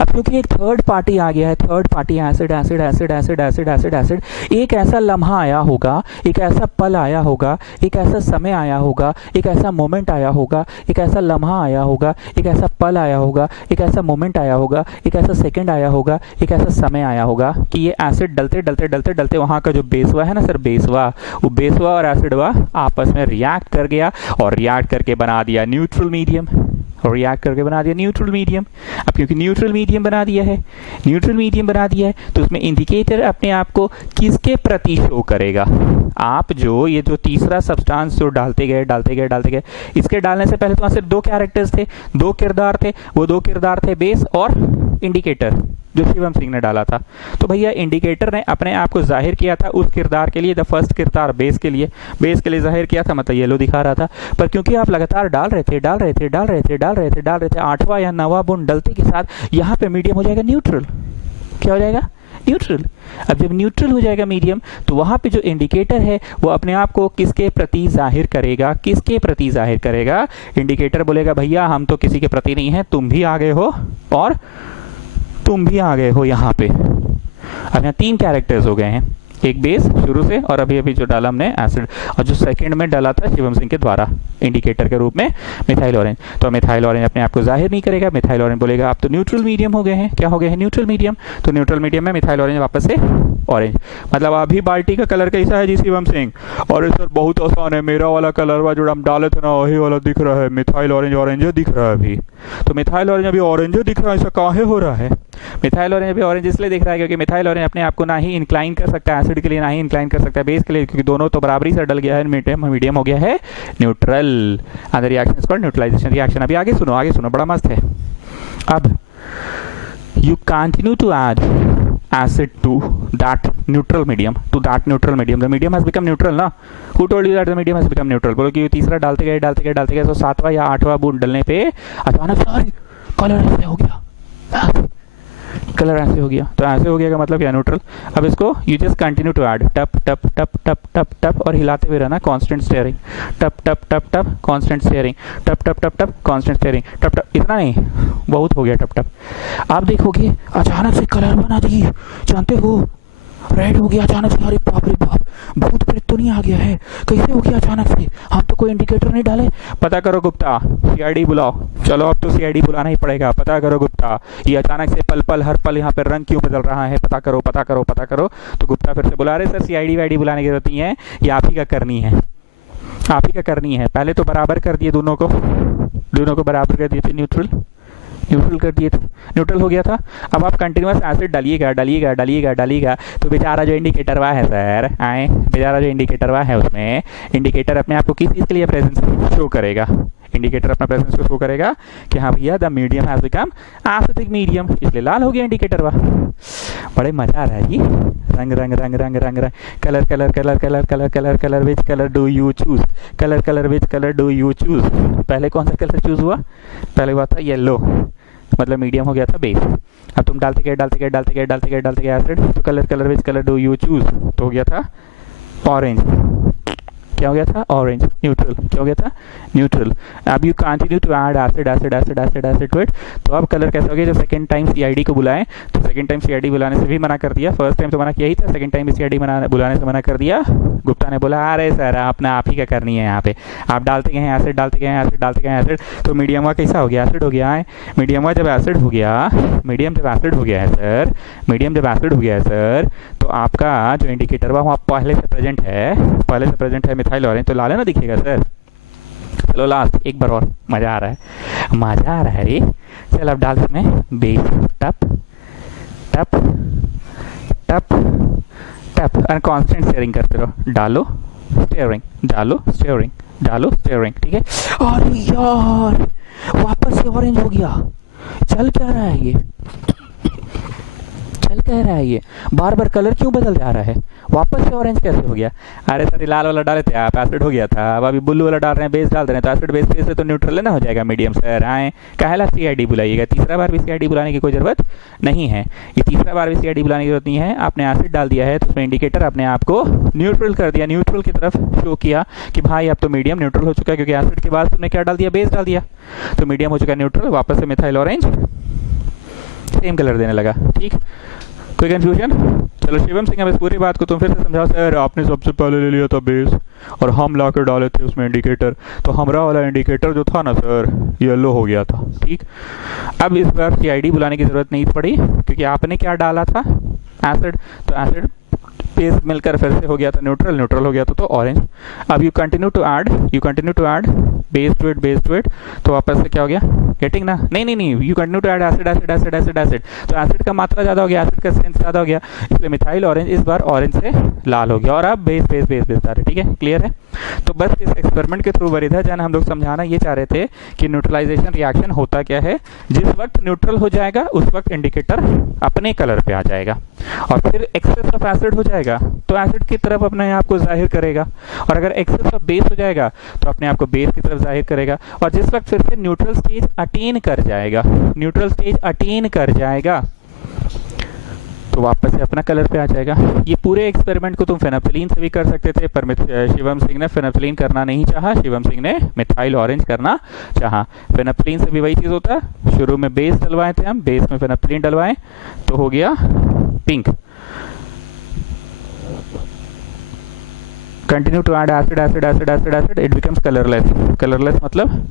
अब क्योंकि एक थर्ड पार्टी आ गया है, third party acid acid acid acid acid acid acid, एक ऐसा लम्हा आया होगा, एक ऐसा पल आया होगा, एक ऐसा समय आया होगा, एक ऐसा मोमेंट आया होगा, एक ऐसा लम्हा आया होगा, एक ऐसा पल आया होगा, एक ऐसा मोमेंट आया होगा, एक ऐसा सेकंड आया होगा, एक ऐसा समय आया होगा कि ये एसिड डलते डलते डलते डलते वहां का जो बेसवा है ना सर, बेसवा, वो बेसवा और एसिडवा आपस में रिएक्ट कर गया और रिएक्ट करके बना दिया न्यूट्रल मीडियम। और रिएक्ट करके बना दिया न्यूट्रल मीडियम। अब क्योंकि न्यूट्रल मीडियम बना दिया है तो उसमें इंडिकेटर अपने आप को किसके प्रति शो करेगा? आप जो ये जो तीसरा सब्सटेंस जो डालते गए, इसके डालने से पहले तो सिर्फ 2 कैरेक्टर्स थे, 2 किरदार थे। वो 2 किरदार थे बेस और इंडिकेटर, जो शिवम सिंह ने डाला था। तो भैया इंडिकेटर ने अपने आप को जाहिर किया था उस किरदार के लिए, द फर्स्ट किरदार बेस के लिए जाहिर किया था, मतलब येलो दिखा रहा था। पर क्योंकि आप लगातार डाल रहे थे 8वां या 9वां बूंद डलते के साथ यहाँ पे मीडियम हो जाएगा न्यूट्रल। क्या हो जाएगा? न्यूट्रल। अब जब न्यूट्रल हो जाएगा मीडियम, तो वहां पे जो इंडिकेटर है वो अपने आप को किसके प्रति जाहिर करेगा? इंडिकेटर बोलेगा भैया हम तो किसी के प्रति नहीं है, तुम भी आ गए हो और तुम भी आ गए हो यहाँ पे। अब यहाँ 3 कैरेक्टर्स हो गए हैं, एक बेस शुरू से और अभी अभी जो डाला हमने एसिड, और जो सेकंड में डाला था शिवम सिंह के द्वारा इंडिकेटर के रूप में मिथाइल ऑरेंज। तो मिथाइल ऑरेंज अपने आप को जाहिर नहीं करेगा, मिथाइल ऑरेंज बोलेगा आप तो न्यूट्रल मीडियम हो गए हैं। क्या हो गए हैं? Neutral medium. तो न्यूट्रल मीडियम में मिथाइल ऑरेंज वापस से ऑरेंज। मतलब अभी बाल्टी का कलर कैसा है जी शिवम सिंह? और सर बहुत आसान है, मेरा वाला कलर वा जो हम डाले थे ना वही वाला दिख रहा है, मिथाइल ऑरेंज दिख रहा है अभी। तो मिथाइल ऑरेंज अभी ऑरेंज दिख रहा है, ऐसा काहे हो रहा है? मिथाइल ऑरेंज अभी ऑरेंज इसलिए दिख रहा है क्योंकि मिथाइल ऑरेंज अपने आप को ना ही इंक्लाइन कर सकता है एसिड के लिए, ना ही इंक्लाइन कर सकता है बेस के लिए, क्योंकि दोनों तो बराबरी से डल गया है, मीडियम हो गया है न्यूट्रल। अंदर reaction is called neutralization reaction. अभी आगे सुनो, बड़ा मस्त है। अब you continue to add acid to that neutral medium, the medium has become neutral ना। who told you that the medium has become neutral? बोलो कि तीसरा डालते गए तो 7वां या 8वां बूंद डलने पे अचानक कलर ऐसे हो गया, तो ऐसे हो गया का मतलब क्या? न्यूट्रल। अब इसको you just continue to add टप टप टप टप टप टप और हिलाते हुए रहना, कांस्टेंट स्टीयरिंग, टप टप टप टप कांस्टेंट स्टीयरिंग, टप टप टप टप कांस्टेंट स्टीयरिंग, टप टप। इतना नहीं, बहुत हो गया टप टप। आप देखोगे अचानक से कलर बना दी, जानते हो रेड हो गया अचानक से। अरे बाप रे बाप, भूत प्रेत तो नहीं आ गया है? कैसे हो गया अचानक से? हम तो कोई इंडिकेटर नहीं डाले। पता करो गुप्ता, सीआईडी बुलाओ। चलो अब तो सीआईडी बुलाना ही पड़ेगा। पता करो गुप्ता, ये अचानक से पल पल हर पल यहाँ पे रंग क्यों बदल रहा है? पता करो। तो गुप्ता फिर से बुला रहे, सर सीआईडी वाईडी बुलाने की जरूरत नहीं है, ये आप ही का करनी है। पहले तो बराबर कर दिए दोनों को बराबर कर दिए थे, न्यूट्रल कर दिए थे, न्यूट्रल हो गया था। अब आप कंटिन्यूअस एसिड डालिएगा तो बेचारा जो इंडिकेटर हुआ है सर, उसमें इंडिकेटर अपने आप को किस चीज़ के लिए प्रेजेंस शो करेगा? इंडिकेटर अपना प्रेजेंस को शो करेगा कि हाँ भैया the medium has become acidic medium, इसलिए लाल हो गया इंडिकेटर वाह। बड़े मजा आ रहा है जी। रंग colour which colour do you choose? पहले कौन सा कलर चूज हुआ? पहले हुआ था येलो, मतलब मीडियम हो गया था बेस। अब तुम डालते गए एसिड, तो colour which colour do you choose? तो हो गया था ऑरेंज। क्या हो गया था? ऑरेंज। न्यूट्रल। क्या हो गया था? न्यूट्रल। अब you continue to add acid to it. तो अब कलर कैसा हो गया? जब सेकंड टाइम सीआईडी को बुलाएं तो सेकंड टाइम सीआईडी बुलाने से भी मना कर दिया, फर्स्ट टाइम तो मना किया ही था, सेकंड टाइम सीआईडी बुलाने से मना कर दिया। गुप्ता ने बोला अरे सर आप ही का करनी है, यहाँ पे आप डालते गए एसिड, तो मीडियम कैसा हो गया? एसिड हो गया है। मीडियम जब एसिड हो गया है सर, तो आपका जो इंडिकेटर हुआ वहाँ पहले से प्रेजेंट है मिथाइल ऑरेंज, तो लाल है ना दिखेगा सर। चलो लास्ट एक बार और, मजा आ रहा है रे। चल अब डाल इसमें बेस टप टप टप और कांस्टेंट स्टीयरिंग करते रहो, डालो स्टीयरिंग, डालो स्टीयरिंग, डालो स्टीयरिंग, ठीक है। अरे यार वापस से ऑरेंज हो गया, चल क्या रहा है ये, चल क्या रहा है ये, बार बार कलर क्यों बदल जा रहा है, वापस से ऑरेंज कैसे हो गया। अरे सर लाल वाला डाले थे आप, एसिड हो गया था, अब अभी ब्लू वाला डाल रहे हैं, बेस डाल रहे हैं, तो एसिड बेस से तो न्यूट्रल ना हो जाएगा मीडियम। सर आए काहेला CID बुलाइएगा, तीसरा बार भी CID बुलाने की कोई ज़रूरत नहीं है, ये तीसरा बार भी CID बुलाने की जरूरत नहीं है। आपने एसिड डाल दिया है तो उसमें इंडिकेटर अपने आप को न्यूट्रल कर दिया, न्यूट्रल की तरफ शो किया कि भाई अब तो मीडियम न्यूट्रल हो चुका है, क्योंकि एसिड के बाद तुमने क्या डाल दिया, बेस डाल दिया, तो मीडियम हो चुका है न्यूट्रल। वापस से मिथाइल ऑरेंज सेम कलर देने लगा, ठीक। कोई कंफ्यूजन? चलो शिवम सिंह अब इस पूरी बात को तुम फिर से समझाओ। सर आपने सबसे पहले ले लिया था बेस और हम ला कर डाले थे उसमें इंडिकेटर, तो हमारा वाला इंडिकेटर जो था ना सर येलो हो गया था, ठीक। अब इस बार CID बुलाने की ज़रूरत नहीं पड़ी, क्योंकि आपने क्या डाला था, एसिड, तो एसिड बेस मिलकर फिर से हो गया था न्यूट्रल, न्यूट्रल हो गया था तो ऑरेंज। अब you continue to add base to it, तो वापस से क्या हो गया, गेटिंग ना, नहीं you continue to add acid acid acid acid acid, तो एसिड का मात्रा ज़्यादा हो गया, एसिड का स्ट्रेंथ ज़्यादा हो गया, इसलिए मिथाइल ऑरेंज इस बार ऑरेंज से लाल हो गया, और अब बेस बेस बेस बेस डाले, ठीक है, क्लियर है। तो बस इस एक्सपेरिमेंट के थ्रू वरिधा जन हम लोग समझाना ये चाह रहे थे कि न्यूट्रलाइजेशन रिएक्शन होता क्या है, जिस वक्त न्यूट्रल हो जाएगा उस वक्त इंडिकेटर अपने कलर पे आ जाएगा, और फिर एक्सेस ऑफ एसिड हो जाएगा तो एसिड की तरफ अपने आप को जाहिर करेगा, और अगर एक्सेस ऑफ बेस हो जाएगा तो अपने आप को बेस की तरफ जाहिर करेगा, और जिस वक्त फिर से न्यूट्रल स्टेज अटेन कर जाएगा, न्यूट्रल स्टेज अटेन कर जाएगा तो वापस से अपना कलर पे आ जाएगा। ये पूरे एक्सपेरिमेंट को तुम फेनाप्थिलीन से भी कर सकते थे, पर शिवम सिंह ने फेनाप्थिलीन करना नहीं चाहा, शिवम सिंह ने मिथाइल ऑरेंज करना चाहा। फेनाप्थिलीन से भी वही चीज़ होता है, शुरू में बेस डलवाए थे हम, बेस में फेनाप्थिलीन डलवाए तो हो गया pink. Continue to add acid acid acid acid acid, it becomes colourless, colourless मतलब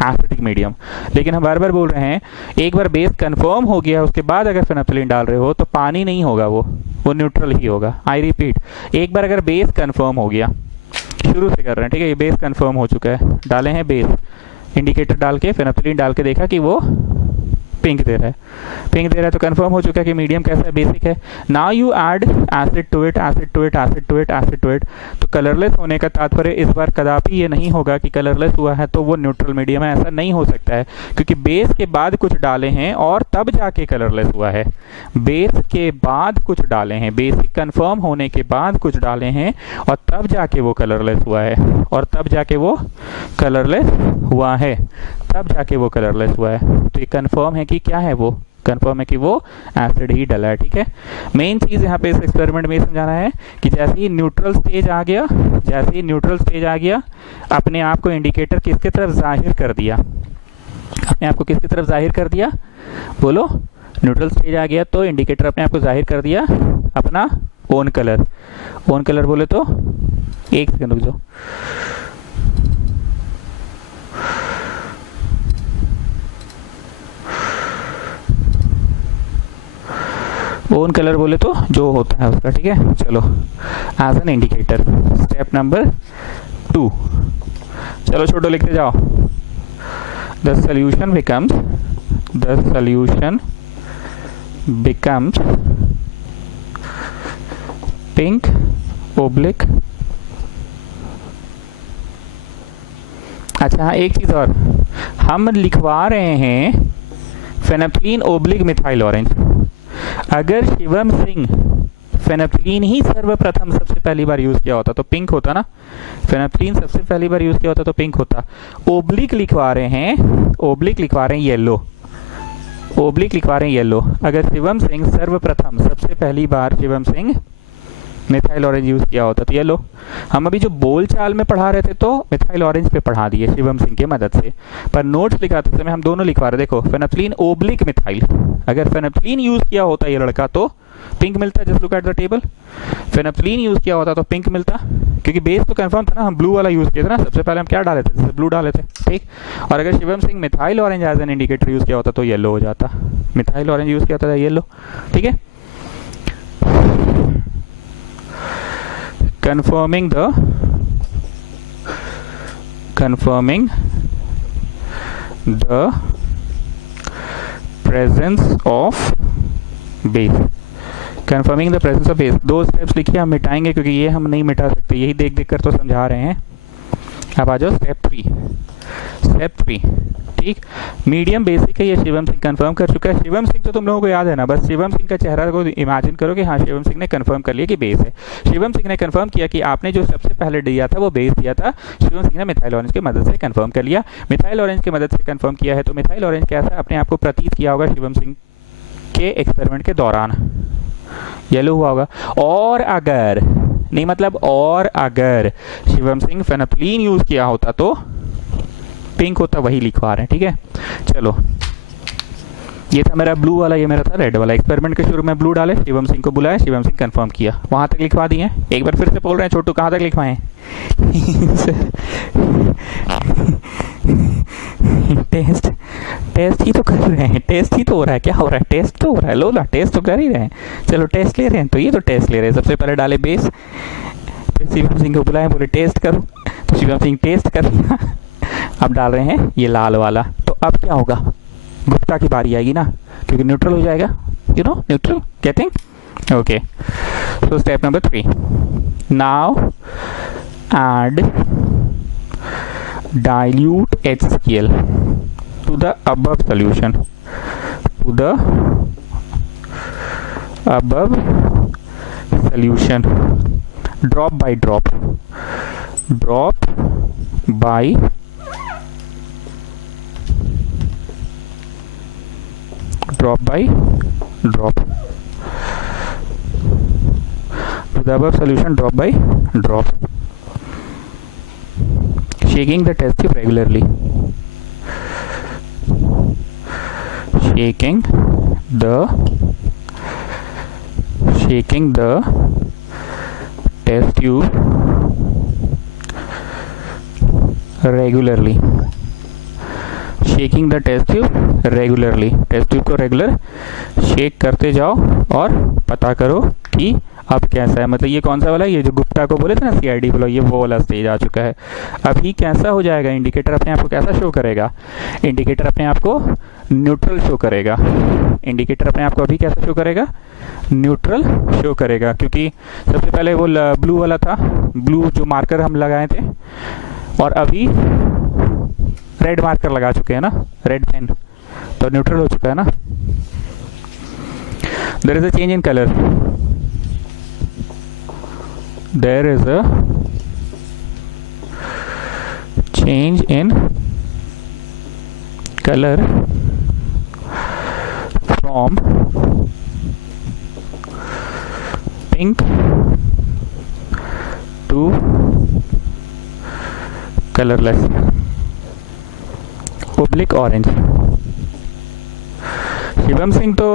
एसिडिक मीडियम। लेकिन हम बार बार बोल रहे हैं, एक बार बेस कंफर्म हो गया उसके बाद अगर फेनाप्थिलीन डाल रहे हो तो पानी नहीं होगा, वो न्यूट्रल ही होगा। आई रिपीट, एक बार अगर बेस कंफर्म हो गया, शुरू से कर रहे हैं, ठीक है, ये बेस कंफर्म हो चुका है, डाले हैं बेस, इंडिकेटर डाल के फेनाप्थिलीन डाल के देखा कि वो पिंक दे रहा है, पिंक दे रहा है तो कंफर्म हो चुका है कि मीडियम कैसा है, बेसिक है। Now you add acid to it, acid to it, acid to it, acid to it, तो कलरलेस होने का तात्पर्य इस बार कदापि ये नहीं होगा कि कलरलेस हुआ है तो वो न्यूट्रल मीडियम है, ऐसा नहीं हो सकता है, क्योंकि बेस के बाद कुछ डाले हैं और तब जाके कलरलेस हुआ है, बेस के बाद कुछ डाले हैं, बेसिक कंफर्म होने के बाद कुछ डाले हैं और तब जाके वो कलरलेस हुआ है, और तब जाके वो कलरलेस हुआ है, तब जाके वो कलरलेस हुआ है। तो ये कंफर्म है कि क्या है, वो कंफर्म है कि वो एसिड ही डला है, ठीक है। मेन चीज यहाँ पे इस एक्सपेरिमेंट में समझाना है कि जैसे ही न्यूट्रल स्टेज आ गया, जैसे ही न्यूट्रल स्टेज आ गया, अपने आप को इंडिकेटर किसके तरफ जाहिर कर दिया, अपने आप को किसकी तरफ जाहिर कर दिया, बोलो। न्यूट्रल स्टेज आ गया तो इंडिकेटर अपने आप को जाहिर कर दिया अपना ओन कलर, ओन कलर बोले तो एक सेकंड रुक जाओ, ओन कलर बोले तो जो होता है उसका, ठीक है। चलो as an indicator, step number 2, चलो छोटो लिखते जाओ। The solution becomes pink oblique, अच्छा एक चीज और, हम लिखवा रहे हैं फेनाप्थिलीन ओब्लिक मिथाइल ऑरेंज। अगर शिवम सिंह फेनाप्थिलीन ही सर्वप्रथम सबसे पहली बार यूज किया होता तो पिंक होता ना, फेनाप्थिलीन सबसे पहली बार यूज किया होता तो पिंक होता। ओब्लिक लिखवा रहे हैं, ओब्लिक लिखवा रहे हैं येलो, ओब्लिक लिखवा रहे हैं येलो। अगर शिवम सिंह सर्वप्रथम सबसे पहली बार Shivam Singh methyl orange use किया होता तो येलो। हम अभी जो बोल चाल में पढ़ा रहे थे तो मिथाइल ऑरेंज पे पढ़ा दिए शिवम सिंह की मदद से, पर नोट्स लिखाते समय हम दोनों लिखवा रहे। देखो फेनाप्थिलीन ओब्लिक मिथाइल, अगर फेनाप्थिलीन यूज किया होता ये लड़का तो पिंक मिलता, just look at the table. Phenolphthalein use किया होता तो पिंक मिलता, क्योंकि बेस तो कंफर्म था ना, हम ब्लू वाला यूज किया था ना, सबसे पहले हम क्या डाले थे, जैसे ब्लू डाले थे, ठीक। और अगर Shivam Singh methyl orange as an indicator use किया होता तो येलो हो जाता, मिथाइल ऑरेंज यूज किया होता था येलो, ठीक है। confirming the presence of base, confirming the presence of base, 2 steps लिखिए, हम मिटाएंगे क्योंकि ये हम नहीं मिटा सकते, यही देख देख कर तो समझा रहे हैं। अब आ जाओ स्टेप 3। ठीक, मीडियम बेसिक है, ये शिवम सिंह कंफर्म कर चुका है। शिवम सिंह तो तुम लोगों को याद है ना, बस शिवम सिंह का चेहरा को इमेजिन करो कि हाँ शिवम सिंह ने कंफर्म कर लिया कि बेस है। शिवम सिंह ने कंफर्म किया कि आपने जो सबसे पहले दिया था वो बेस दिया था। शिवम सिंह ने मिथाइल ऑरेंज की मदद से कंफर्म कर लिया। मिथाइल ऑरेंज की मदद से कंफर्म किया है, तो मिथाइल ऑरेंज कैसा अपने आप को प्रतीत किया होगा शिवम सिंह के एक्सपेरिमेंट के दौरान, येलो हुआ होगा। और अगर नहीं, मतलब और अगर शिवम सिंह फेनोप्थलीन यूज किया होता तो पिंक होता, वही लिखवा रहे हैं। ठीक है, चलो ये था मेरा ब्लू वाला, ये मेरा था रेड वाला। एक्सपेरिमेंट के शुरू में ब्लू डाले, शिवम सिंह को बुलाया, शिवम सिंह कंफर्म किया, वहां तक लिखवा दिए। एक बार फिर से बोल रहे हैं छोटू, कहाँ तक लिखवाएं? टेस्ट ही तो कर रहे हैं, टेस्ट ही तो हो रहा है। क्या हो रहा है? टेस्ट तो हो रहा है, लोला टेस्ट तो कर ही रहे हैं। चलो टेस्ट ले रहे हैं, तो ये तो टेस्ट ले रहे हैं। सबसे पहले डाले बेस, फिर शिवम सिंह को बुलाया, बोले टेस्ट करो, तो शिवम सिंह टेस्ट कर लिया। अब डाल रहे हैं ये लाल वाला, तो अब क्या होगा? गुप्ता की बारी आएगी ना, क्योंकि न्यूट्रल हो जाएगा, you know neutral getting. Okay, so step number 3, now add dilute HCl to the above solution, drop by drop, drop by drop to the above solution, drop by drop, shaking the test tube regularly, shaking the test tube regularly, shaking the test tube regularly, test tube को regular shake करते जाओ और पता करो कि अब कैसा है। मतलब ये कौन सा वाला है? ये जो गुप्ता को बोले थे ना CID बोलो, ये वो वाला स्टेज आ चुका है। अभी कैसा हो जाएगा? इंडिकेटर अपने आप को कैसा शो करेगा? इंडिकेटर अपने आप को न्यूट्रल शो करेगा। इंडिकेटर अपने आप को अभी कैसा शो करेगा? न्यूट्रल शो करेगा, क्योंकि सबसे पहले वो ब्लू वाला था, ब्लू जो मार्कर हम लगाए थे, और अभी रेड मार्कर लगा चुके हैं ना, रेड पेन, तो न्यूट्रल हो चुका है ना। There is a change in colour, there is a change in colour from pink to colourless, oblique orange. Shivam Singh तो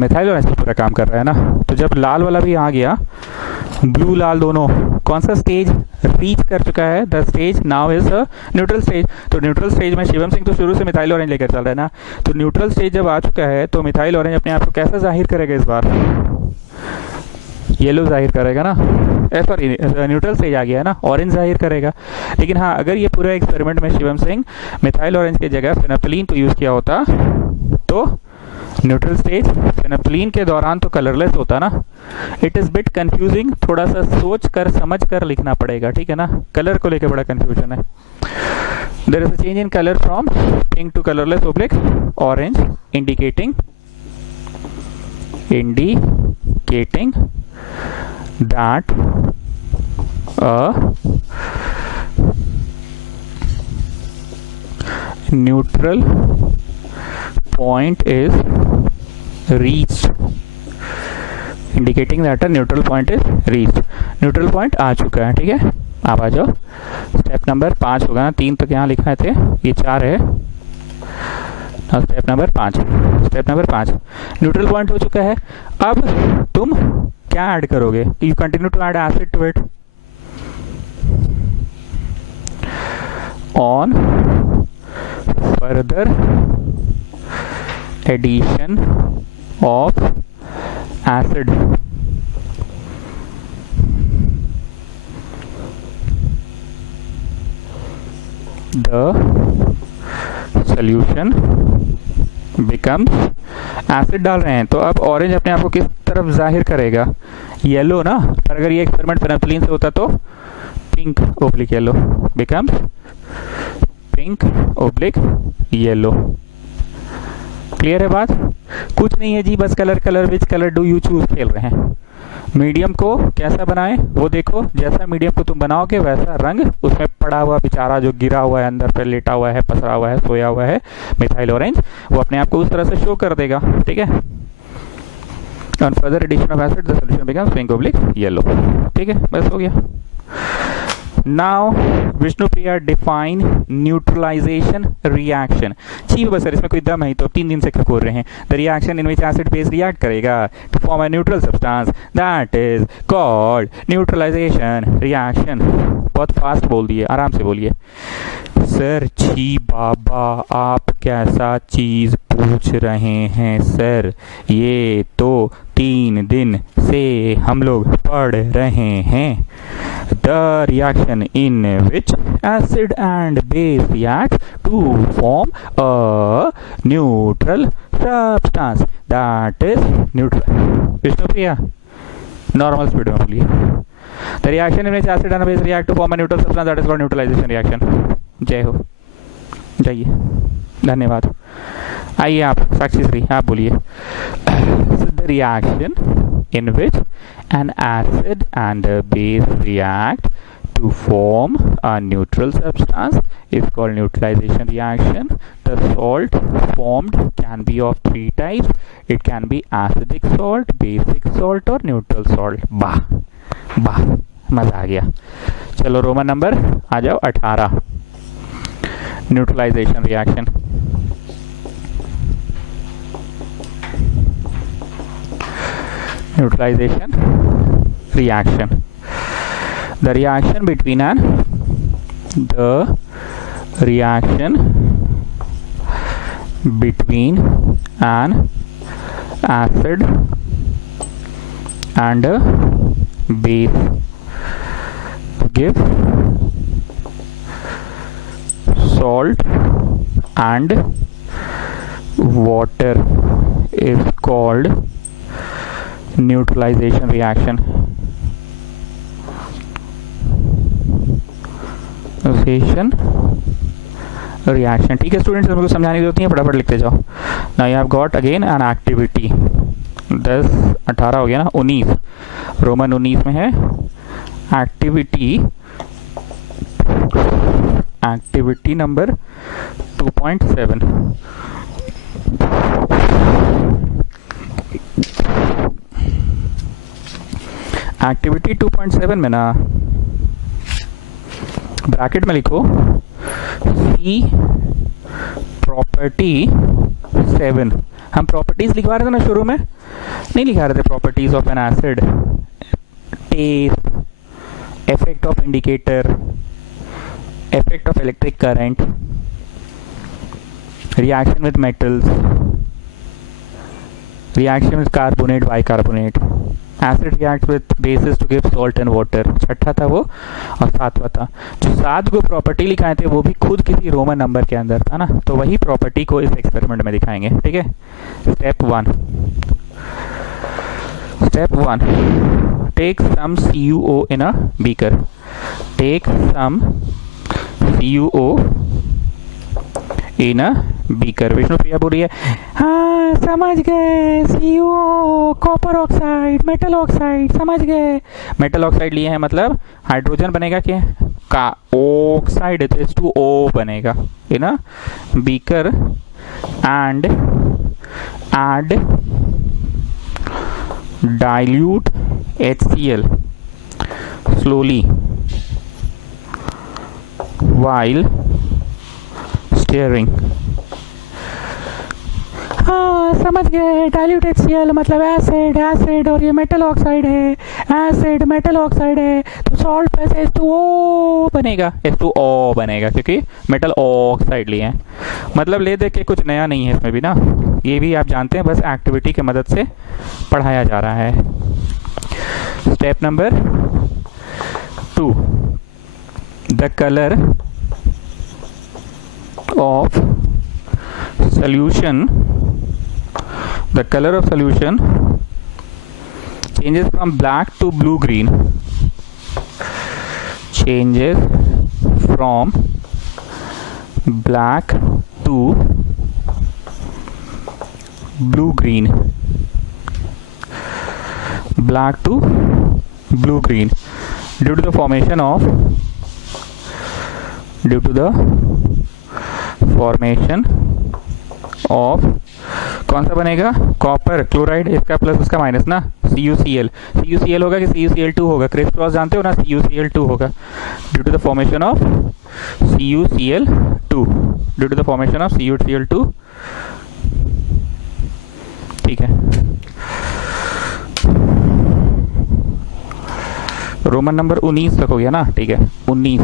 मिथाइल ऑरेंज पर पूरा काम कर रहा है ना, तो जब लाल वाला भी आ गया, ब्लू लाल दोनों, कौन सा स्टेज रीच कर चुका है? The stage now is a neutral stage. तो न्यूट्रल स्टेज में शिवम सिंह तो शुरू से मिथाइल ऑरेंज लेकर चल रहा है ना, तो न्यूट्रल स्टेज जब आ चुका है तो मिथाइल ऑरेंज अपने आप को कैसा जाहिर करेगा? इस बार येलो जाहिर करेगा ना, सॉरी न्यूट्रल स्टेज आ गया है ना, ऑरेंज जाहिर करेगा। लेकिन हाँ, अगर ये पूरा एक्सपेरिमेंट में शिवम सिंह मिथाइल ऑरेंज की जगह फेनोप्थलीन को यूज किया होता तो न्यूट्रल स्टेज फेनोप्थलीन के दौरान तो कलरलेस होता ना। इट इज बिट कंफ्यूजिंग, थोड़ा सा सोच कर समझ कर लिखना पड़ेगा, ठीक है ना, कलर को लेकर बड़ा कंफ्यूजन है। There is a change in colour from pink to colourless oblique orange, indicating that a neutral point is reached, indicating that a neutral point is reached। Neutral point आ चुका है, ठीक है। आप आ जाओ, स्टेप नंबर 5 होगा ना, 3 तक यहाँ लिखा थे, ये 4 है। स्टेप नंबर 5, न्यूट्रल पॉइंट हो चुका है। अब तुम क्या ऐड करोगे? You continue to add acid to it on further addition of acid, the solution becomes acid डाल रहे हैं, तो अब ऑरेंज अपने आप को किस तरफ जाहिर करेगा? येलो ना। पर अगर ये एक्सपेरिमेंट फेनोल्फथलीन से होता तो pink oblique yellow becomes pink oblique yellow. Clear है बात? कुछ नहीं है जी, बस colour which colour do you choose खेल रहे हैं। मीडियम को कैसा बनाएं वो देखो, जैसा मीडियम को तुम बनाओगे वैसा रंग उसमें पड़ा हुआ बेचारा जो गिरा हुआ है, अंदर पे लेटा हुआ है, पसरा हुआ है, सोया हुआ है, मिथाइल ऑरेंज, वो अपने आप को उस तरह से शो कर देगा। ठीक है। On further addition of acid the solution becomes pink oblique yellow. ठीक है, बस हो गया। Now Vishnupriya define neutralization reaction। ठीक है सर, इसमें कोई दम है तो 3 दिन से खकोर रहे हैं। The reaction in which acid base react करेगा to form a neutral substance that is called neutralization reaction। बहुत फास्ट बोल दिए, आराम से बोलिए। सर छी बाबा, आप कैसा चीज पूछ रहे हैं सर, ये तो 3 दिन से हम लोग पढ़ रहे हैं। The reaction in which acid and base react to form a neutral substance that is neutral। Vishnupriya normal speed में बोलिए। The reaction in which acid and base react to form a neutral substance that is called neutralization reaction। जय हो, जाइए, धन्यवाद। आइए आप साक्षी श्री, आप बोलिए। The reaction in which an acid and a base react to form a neutral substance is called neutralization reaction। The salt formed can be of 3 types। It can be acidic salt, basic salt और neutral salt। वाह वाह, मजा आ गया। चलो Roman number आ जाओ 18, neutralization reaction. Neutralization reaction, the reaction between an acid and a base give salt and water is called neutralization reaction. Reaction ठीक है स्टूडेंट्स, मेरे को समझाने की जरूरत नहीं है, फटाफट लिखते जाओ। Now you have got again an activity. 10 18 हो गया ना, 19 रोमन 19 में है एक्टिविटी नंबर 2.7। एक्टिविटी 2.7 में ना ब्रैकेट में लिखो सी प्रॉपर्टी 7। हम प्रॉपर्टीज लिखवा रहे थे ना शुरू में, नहीं लिखा रहे थे properties of an acid, test, effect of indicator, effect of electric current, reaction with metals, reaction with carbonate bicarbonate, acid react with bases to give salt and water. छठा था वो और 7वां था। जो 7 को प्रॉपर्टी लिखाए थे वो भी खुद किसी रोमन नंबर के अंदर था ना, तो वही प्रॉपर्टी को इस एक्सपेरिमेंट में दिखाएंगे। ठीक है। Step 1 take some CuO in a beaker. Take some CuO in a beaker. Vishnupriya बोल रही है हाँ समझ गए, CuO copper oxide, metal oxide, समझ गए। मेटल ऑक्साइड लिए हैं मतलब हाइड्रोजन बनेगा क्या का ऑक्साइड H2O बनेगा है ना। Beaker and add dilute HCl slowly while stirring। हाँ समझ गए, डाइल्यूट HCl मतलब एसिड और ये मेटल ऑक्साइड है, एसिड मेटल ऑक्साइड है तो सॉल्ट प्लस H2O बनेगा, H2O बनेगा क्योंकि मेटल ऑक्साइड लिए हैं। मतलब ले दे के कुछ नया नहीं है इसमें भी ना, ये भी आप जानते हैं, बस एक्टिविटी की मदद से पढ़ाया जा रहा है। Step number 2 the colour of solution the color of solution changes from black to blue green, changes from black to blue green, black to blue green due to the formation of कौन सा बनेगा, copper chloride, इसका plus उसका minus ना, CuCl होगा कि CuCl2 होगा, criss cross जानते हो ना, CuCl2 होगा due to the formation of CuCl2, ठीक है। रोमन नंबर 19 तक हो गया ना, ठीक है 19।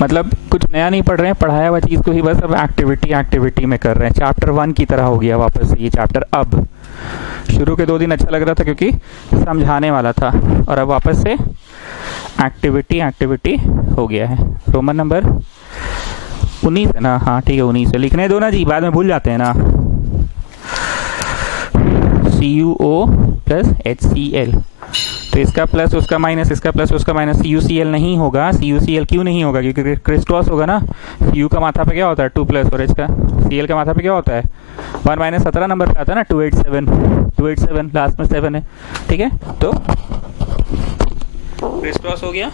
मतलब कुछ नया नहीं पढ़ रहे हैं, पढ़ाया हुआ चीज़ को ही बस अब एक्टिविटी में कर रहे हैं। चैप्टर 1 की तरह हो गया वापस ये चैप्टर। अब शुरू के 2 दिन अच्छा लग रहा था क्योंकि समझाने वाला था, और अब वापस से एक्टिविटी हो गया है। रोमन नंबर 19 है ना, हाँ ठीक है 19 है, लिखने दो ना जी, बाद में भूल जाते हैं ना। CuO प्लस HCl, तो इसका प्लस उसका माइनस, इसका प्लस उसका माइनस, CuCl नहीं होगा। CuCl क्यों नहीं होगा, क्योंकि क्रिस क्रॉस होगा ना। Cu का माथा पे क्या होता है 2 प्लस, और इसका Cl का माथा पे क्या होता है 1 माइनस, 17 नंबर पे आता है ना 287, लास्ट में 7 है, ठीक है। तो क्रिस क्रॉस हो गया,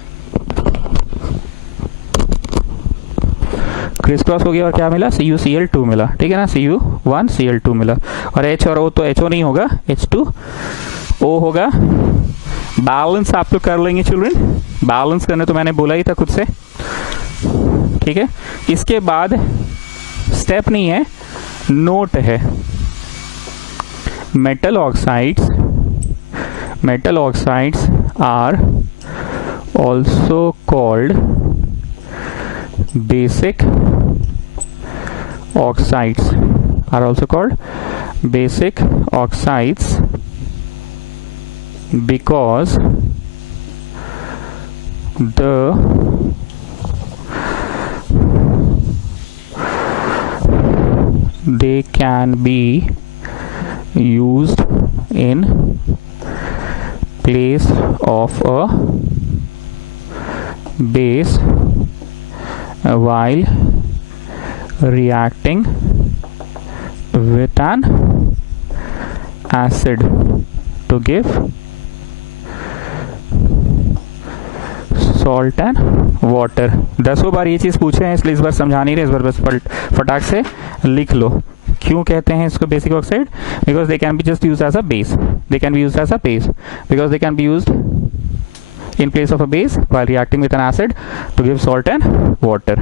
और क्या मिला, CuCl2 मिला, ठीक है ना, Cu1Cl2 मिला। और H और O तो HO नहीं होगा, H2O होगा। बैलेंस आप लोग कर लेंगे चिल्ड्रन, बैलेंस करने तो मैंने बोला ही था खुद से, ठीक है। इसके बाद स्टेप नहीं है, नोट है। Metal oxides are also called basic oxides because they can be used in place of a base while reacting with an acid to give salt and water। 10 बार ये चीज़ पूछे हैं, इसलिए इस बार समझा नहीं रहे, इस बार बस फटाक से लिख लो। क्यों कहते हैं इसको basic oxide, because they can be just use as a base, because they can be used in place of a base while reacting with an acid to give salt and water।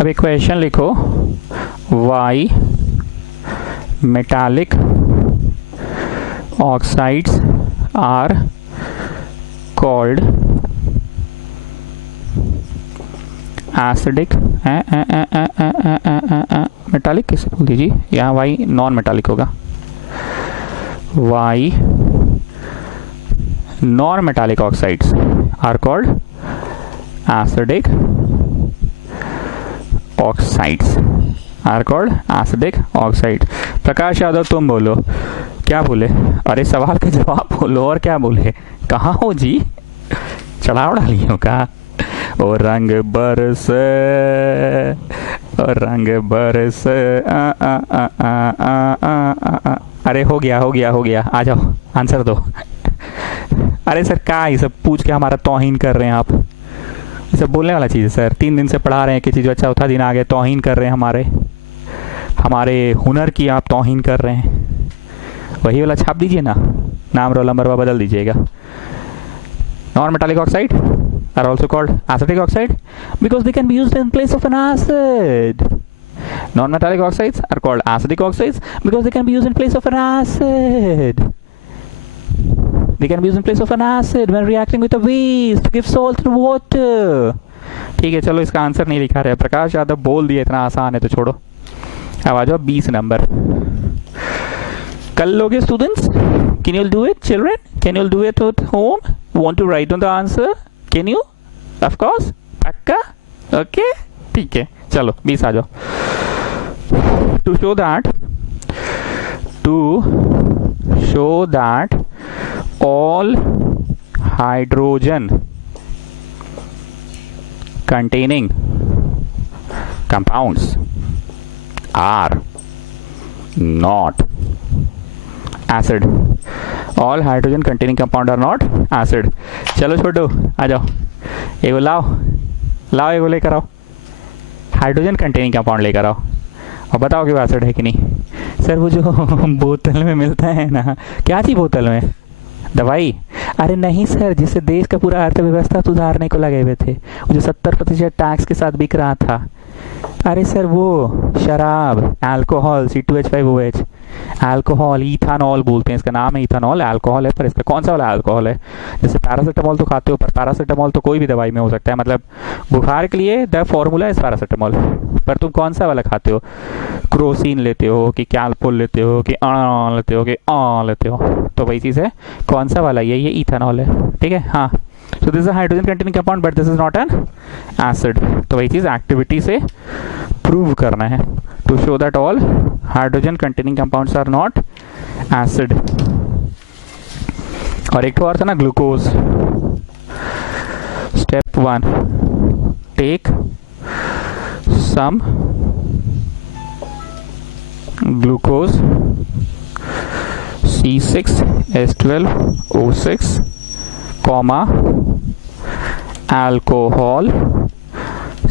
अब एक question लिखो, why metallic oxides are called acidic, metallic किसे बोल दीजिए, यहाँ why non metallic होगा, why non metallic oxides are called acidic oxides. Prakash Yadav तुम बोलो, क्या बोले, अरे सवाल का जवाब बोलो, और क्या बोले, कहाँ हो जी, चढ़ाव डाली हो का, और रंग बरस अरे हो गया, आ जाओ आंसर दो। अरे सर क्या ये सब पूछ के हमारा तौहीन कर रहे हैं आप, ये सब बोलने वाला चीज़ है सर। 3 दिन से पढ़ा रहे हैं कि चीज़, अच्छा चौथा दिन आ गया, तौहीन कर रहे हैं हमारे हुनर की, आप तौहीन कर रहे हैं। वही वाला छाप दीजिए ना, नाम रोल नंबर बदल दीजिएगा। Non metallic oxide are also called acetic oxide because they can be used in place of an acid. Non-metallic oxides are called acidic oxides because they can be used in place of an acid. When reacting with a base to give salt and water. ठीक है, चलो इसका answer नहीं लिखा रहे, प्रकाश यादव बोल दिया, इतना आसान है तो छोड़ो। अब आ जाओ 20 नंबर, कर लोगे students, Can you do it, children? Can you do it at home? Want to write down the answer? Can you? Of course. पक्का? Okay? ठीक है, चलो 20 आ जाओ. To show that all hydrogen containing compounds are not acid. All hydrogen containing compound are not acid. चलो छोटू आ जाओ, एगो लाओ एगो लेकर आओ, हाइड्रोजन कंटेनिंग कंपाउंड लेकर आओ और बताओ कि वो एसिड है कि नहीं. सर वो जो बोतल में मिलता है ना, क्या थी बोतल में? दवाई? अरे नहीं सर, जिससे देश का पूरा अर्थव्यवस्था सुधारने को लगे हुए थे, वो जो 70% टैक्स के साथ बिक रहा था. अरे सर वो शराब, अल्कोहल, C2H5OH, अल्कोहल, इथानॉल बोलते हैं इसका, नाम है इथानॉल, अल्कोहल है, पर इसका कौन सा वाला अल्कोहल है? जैसे पैरासीटामोल तो खाते हो, पर पैरासीटामोल तो कोई भी दवाई में हो सकता है, मतलब बुखार के लिए द फॉर्मूला इज पैरासीटामोल, पर तुम कौन सा वाला खाते हो? क्रोसिन लेते हो कि कैल्पोल लेते हो कि लेते हो कि लेते हो? तो वही चीज़ है, कौन सा वाला? ये इथानॉल है, ठीक है. हाँ, so this is hydrogen containing compound but this is not an acid. तो वही चीज़ एक्टिविटी से प्रूव करना है. To show that all hydrogen containing compounds are not acid. और एक तो और था ना, glucose. Step 1, take some glucose C6H12O6, alcohol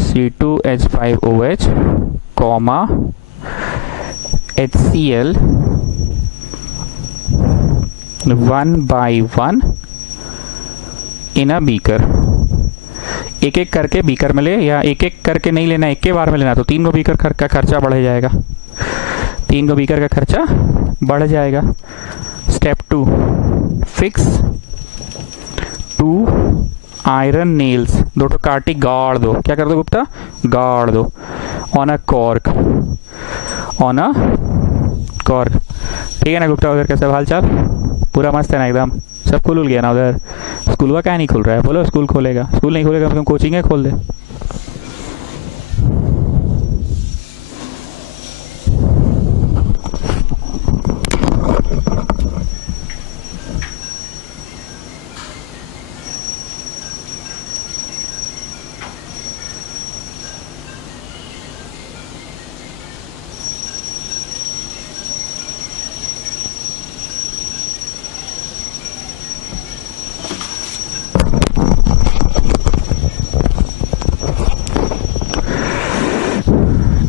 C2H5OH, HCl 1 by 1 in a beaker. एक एक करके बीकर में ले, या एक एक करके नहीं लेना, एक के बार में लेना, तो 3 बीकर का खर्चा बढ़ जाएगा, 3 बीकर का खर्चा बढ़ जाएगा. स्टेप 2, फिक्स 2 आयरन नेल्स, 2 काटी गाड़ दो. क्या कर दो गुप्ता? गाड़ दो. ऑन अ कॉर्क, ठीक है ना गुप्ता? उधर कैसे हाल चाल? पूरा मस्त है ना एकदम? सब खुल गया ना उधर? स्कूल का क्या नहीं खुल रहा है? बोलो स्कूल खोलेगा. स्कूल नहीं खोलेगा तुम कोचिंग है खोल दे.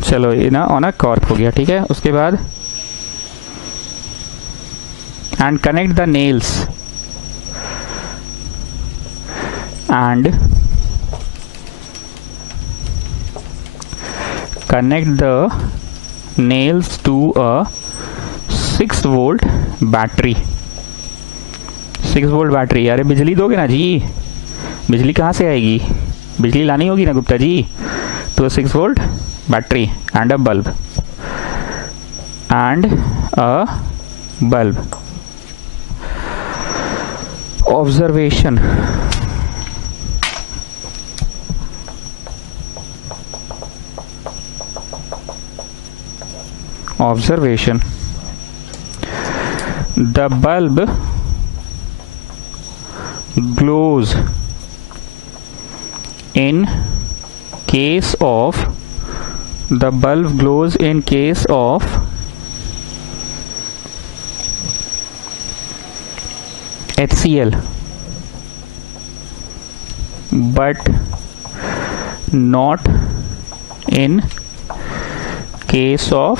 चलो ये ना ऑन अ कॉर्क हो गया, ठीक है. उसके बाद and connect the nails and connect the nails to a 6 volt battery. 6 volt battery. अरे बिजली दोगे ना जी? बिजली कहाँ से आएगी? बिजली लानी होगी ना गुप्ता जी. तो 6 volt battery and a bulb. Observation. The bulb glows in case of HCl, but not in case of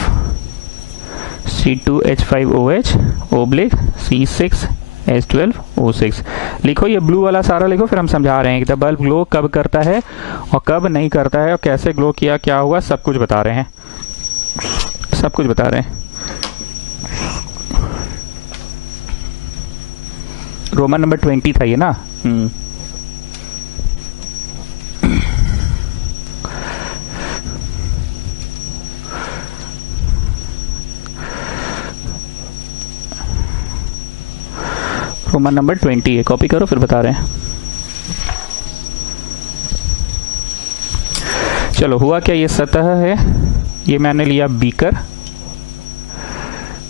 C2H5OH oblique C6H12O6. लिखो ये ब्लू वाला सारा लिखो, फिर हम समझा रहे हैं कि द बल्ब ग्लो कब करता है और कब नहीं करता है और कैसे ग्लो किया, क्या हुआ, सब कुछ बता रहे हैं, सब कुछ बता रहे हैं. रोमन नंबर 20 था ये ना. रोमन नंबर 20 है, कॉपी करो फिर बता रहे हैं। चलो हुआ क्या, ये सतह है, ये मैंने लिया बीकर,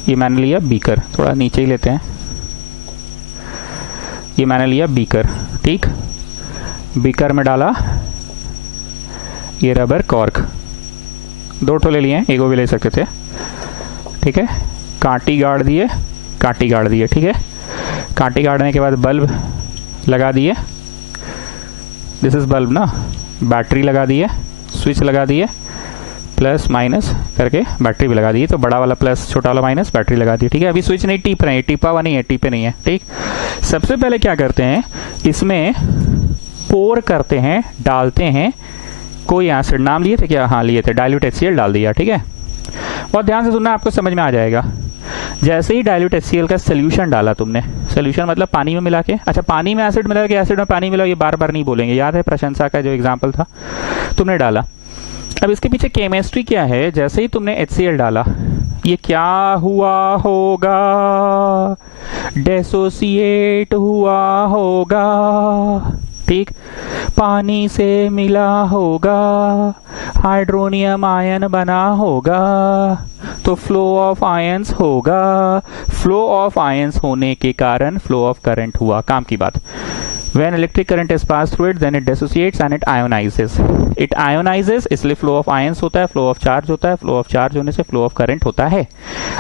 ये मैंने लिया बीकर, थोड़ा नीचे ही लेते हैं, ये मैंने लिया बीकर, ठीक। बीकर में डाला ये रबर कॉर्क, 2 ठो ले लिए हैं, एगो भी ले सकते थे, ठीक है। कांटी गाड़ दिए, कांटी गाड़ दिए, ठीक है। कांटी गाड़ने के बाद बल्ब लगा दिए, दिस इज बल्ब ना, बैटरी लगा दिए, स्विच लगा दिए, प्लस माइनस करके बैटरी भी लगा दी, तो बड़ा वाला प्लस छोटा वाला माइनस बैटरी लगा दी, ठीक है। अभी स्विच नहीं टीप रहे हैं, टीपा हुआ नहीं है, टीपे नहीं है, ठीक। सबसे पहले क्या करते हैं, इसमें पोर करते हैं, डालते हैं कोई एसिड, नाम लिए थे क्या, हाँ लिए थे, डाइल्यूट HCl डाल दिया, ठीक है। बहुत ध्यान से सुनना, आपको समझ में आ जाएगा। जैसे ही डाइल्यूट HCl का सोल्यूशन डाला तुमने, सोल्यूशन मतलब पानी में मिला के, अच्छा पानी में एसिड मिला के, एसिड में पानी मिला, ये बार बार नहीं बोलेंगे, याद है प्रशंसा का जो एग्जाम्पल था, तुमने डाला। अब इसके पीछे केमिस्ट्री क्या है, जैसे ही तुमने HCl डाला, ये क्या हुआ होगा, डिसोसिएट हुआ होगा, ठीक। पानी से मिला होगा, हाइड्रोनियम आयन बना होगा, तो फ्लो ऑफ आयंस होगा, फ्लो ऑफ आयंस होने के कारण फ्लो ऑफ करंट हुआ, काम की बात। When electric current is passed through it, then it dissociates and it ionizes. It ionizes, इसलिए flow of ions होता है, flow of charge होता है, flow of charge होने से flow of current होता है।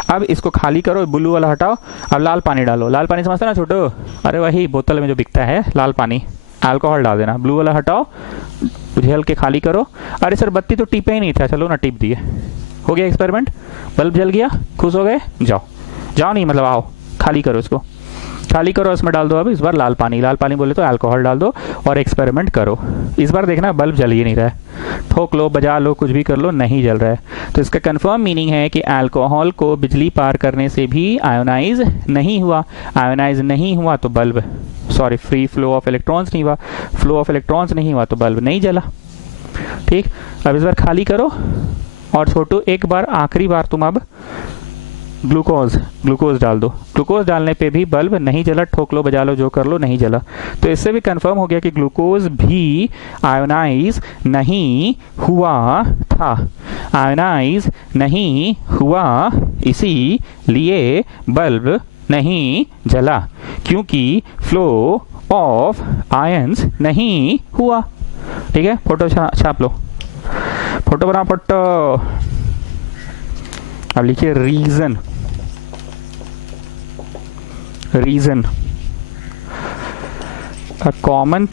अब इसको खाली करो, ब्लू वाला हटाओ, अब लाल पानी डालो। लाल पानी समझते ना छोटो, अरे वही बोतल में जो बिकता है लाल पानी, अल्कोहल डाल देना। ब्लू वाला हटाओ, झेल के खाली करो। अरे सर बत्ती तो टिपे ही नहीं था, चलो ना टिप दिए, हो गया एक्सपेरिमेंट, बल्ब जल गया, खुश हो गए, जाओ जाओ नहीं मतलब आओ, खाली करो इसको, खाली करो, इसमें डाल दो अब इस बार लाल पानी, लाल पानी बोले तो अल्कोहल डाल दो और एक्सपेरिमेंट करो। इस बार देखना बल्ब जल ही नहीं रहा है, ठोक लो, बजा लो, कुछ भी कर लो, नहीं जल रहा है। तो इसका कंफर्म मीनिंग है कि अल्कोहल को बिजली पार करने से भी आयोनाइज नहीं हुआ, आयोनाइज नहीं हुआ तो bulb, sorry free flow of electrons नहीं हुआ, फ्लो ऑफ इलेक्ट्रॉन्स नहीं हुआ तो बल्ब नहीं जला, ठीक। अब इस बार खाली करो और छोटू एक बार आखिरी बार तुम अब ग्लूकोज डाल दो। ग्लूकोज डालने पे भी बल्ब नहीं जला, ठोक लो, बजा लो, जो कर लो, नहीं जला। तो इससे भी कंफर्म हो गया कि ग्लूकोज भी आयोनाइज नहीं हुआ था, आयोनाइज नहीं हुआ, इसीलिए बल्ब नहीं जला, क्योंकि फ्लो ऑफ आयंस नहीं हुआ, ठीक है। फोटो छाप लो, फोटो बना, फोटो। अब लिखिए reason, reason, a common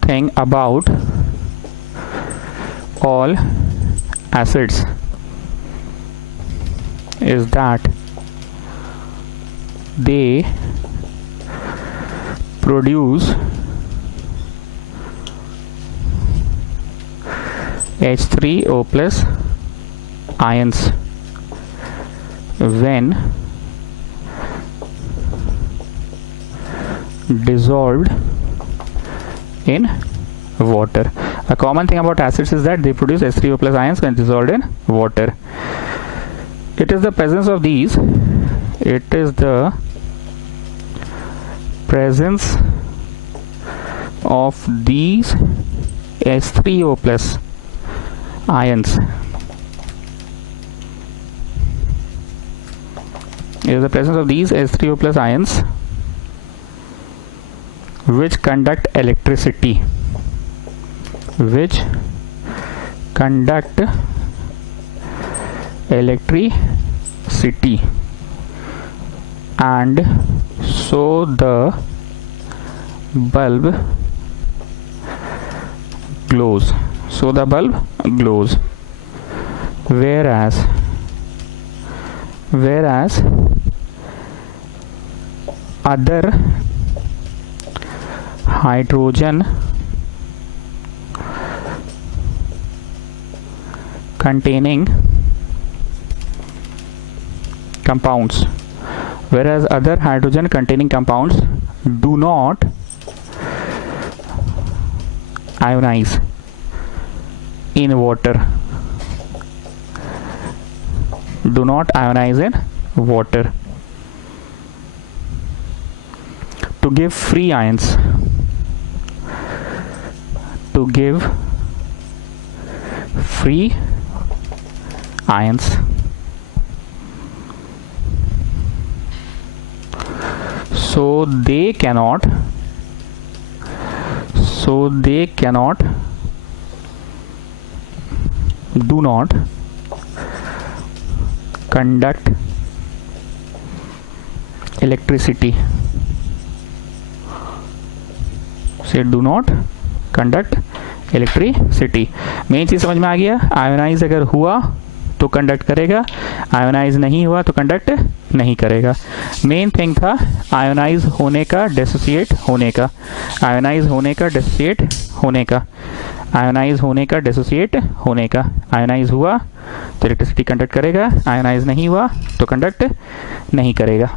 thing about all acids is that they produce H3O plus ions when dissolved in water. A common thing about acids is that they produce H3O plus ions when dissolved in water. It is the presence of these, it is the presence of these H3O plus ions, it is the presence of these H3O plus ions which conduct electricity, which conduct electricity, and so the bulb glows, so the bulb glows, whereas other hydrogen containing compounds, whereas other hydrogen containing compounds do not ionize in water, do not ionize in water, to give free ions, to give free ions. So they cannot do not conduct electricity. Say do not conduct electricity. Main चीज समझ में आ गया. Ionise अगर हुआ तो conduct करेगा, ionise नहीं हुआ तो कंडक्ट नहीं करेगा. मेन थिंग था आयोनाइज होने का, डिसोसिएट होने का, आयोनाइज होने का, डिसोसिएट होने का, आयोनाइज होने का, डिसोसिएट होने का. आयोनाइज हुआ तो इलेक्ट्रिसिटी कंडक्ट करेगा, आयोनाइज नहीं हुआ तो कंडक्ट नहीं करेगा.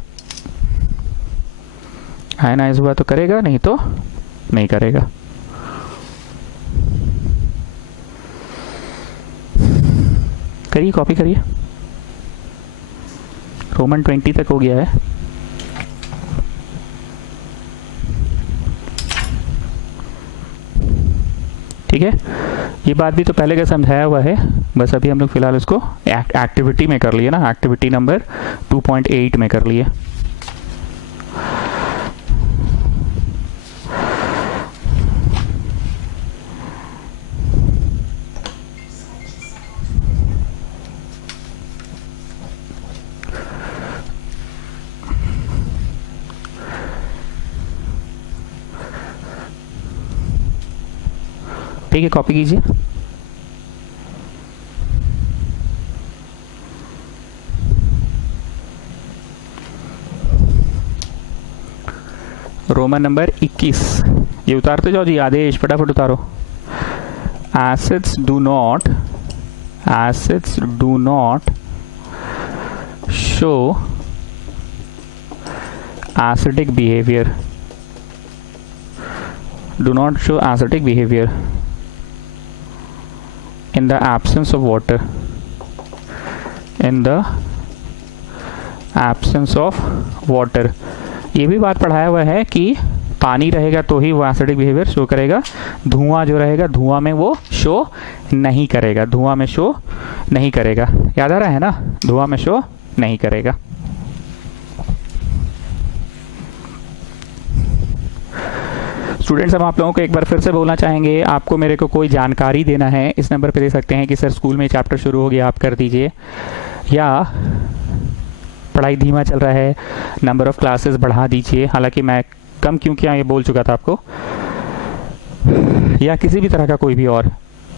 आयोनाइज हुआ तो करेगा, नहीं तो नहीं करेगा. करिए, कॉपी करिए. रोमन 20 तक हो गया है. ठीक है, ये बात भी तो पहले का समझाया हुआ है, बस अभी हम लोग फिलहाल उसको एक्टिविटी में कर लिए ना. एक्टिविटी नंबर 2.8 में कर लिए. ठीक है, कॉपी कीजिए. Roman number 21. ये उतारते जाओ जी, आदेश फटाफट उतारो. Acids do not show acidic behaviour. Do not show acidic behaviour in the absence of water. In the absence of water. ये भी बात पढ़ाया हुआ है कि पानी रहेगा तो ही वो एसिडिक बिहेवियर शो करेगा. धुआं जो रहेगा, धुआं में वो शो नहीं करेगा, धुआं में शो नहीं करेगा. याद आ रहा है ना, धुआं में शो नहीं करेगा. स्टूडेंट्स, हम आप लोगों को एक बार फिर से बोलना चाहेंगे, आपको मेरे को कोई जानकारी देना है इस नंबर पे दे सकते हैं कि सर स्कूल में चैप्टर शुरू हो गया, आप कर दीजिए, या पढ़ाई धीमा चल रहा है, नंबर ऑफ क्लासेस बढ़ा दीजिए. हालांकि मैं कम क्यों किया ये बोल चुका था आपको. या किसी भी तरह का कोई भी और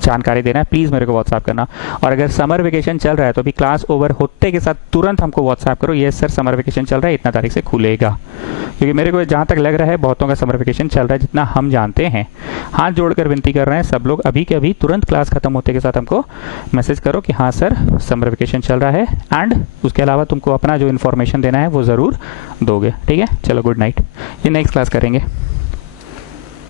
जानकारी देना है, प्लीज़ मेरे को व्हाट्सएप करना. और अगर समर वेकेशन चल रहा है तो अभी क्लास ओवर होते के साथ तुरंत हमको व्हाट्सएप करो, ये सर समर वेकेशन चल रहा है, इतना तारीख से खुलेगा. क्योंकि मेरे को जहाँ तक लग रहा है बहुतों का समर वेकेशन चल रहा है, जितना हम जानते हैं. हाथ जोड़कर विनती कर रहे हैं सब लोग, अभी के अभी तुरंत क्लास खत्म होते के साथ हमको मैसेज करो कि हाँ सर समर वेकेशन चल रहा है. एंड उसके अलावा तुमको अपना जो इन्फॉर्मेशन देना है वो ज़रूर दोगे. ठीक है, चलो गुड नाइट. ये नेक्स्ट क्लास करेंगे.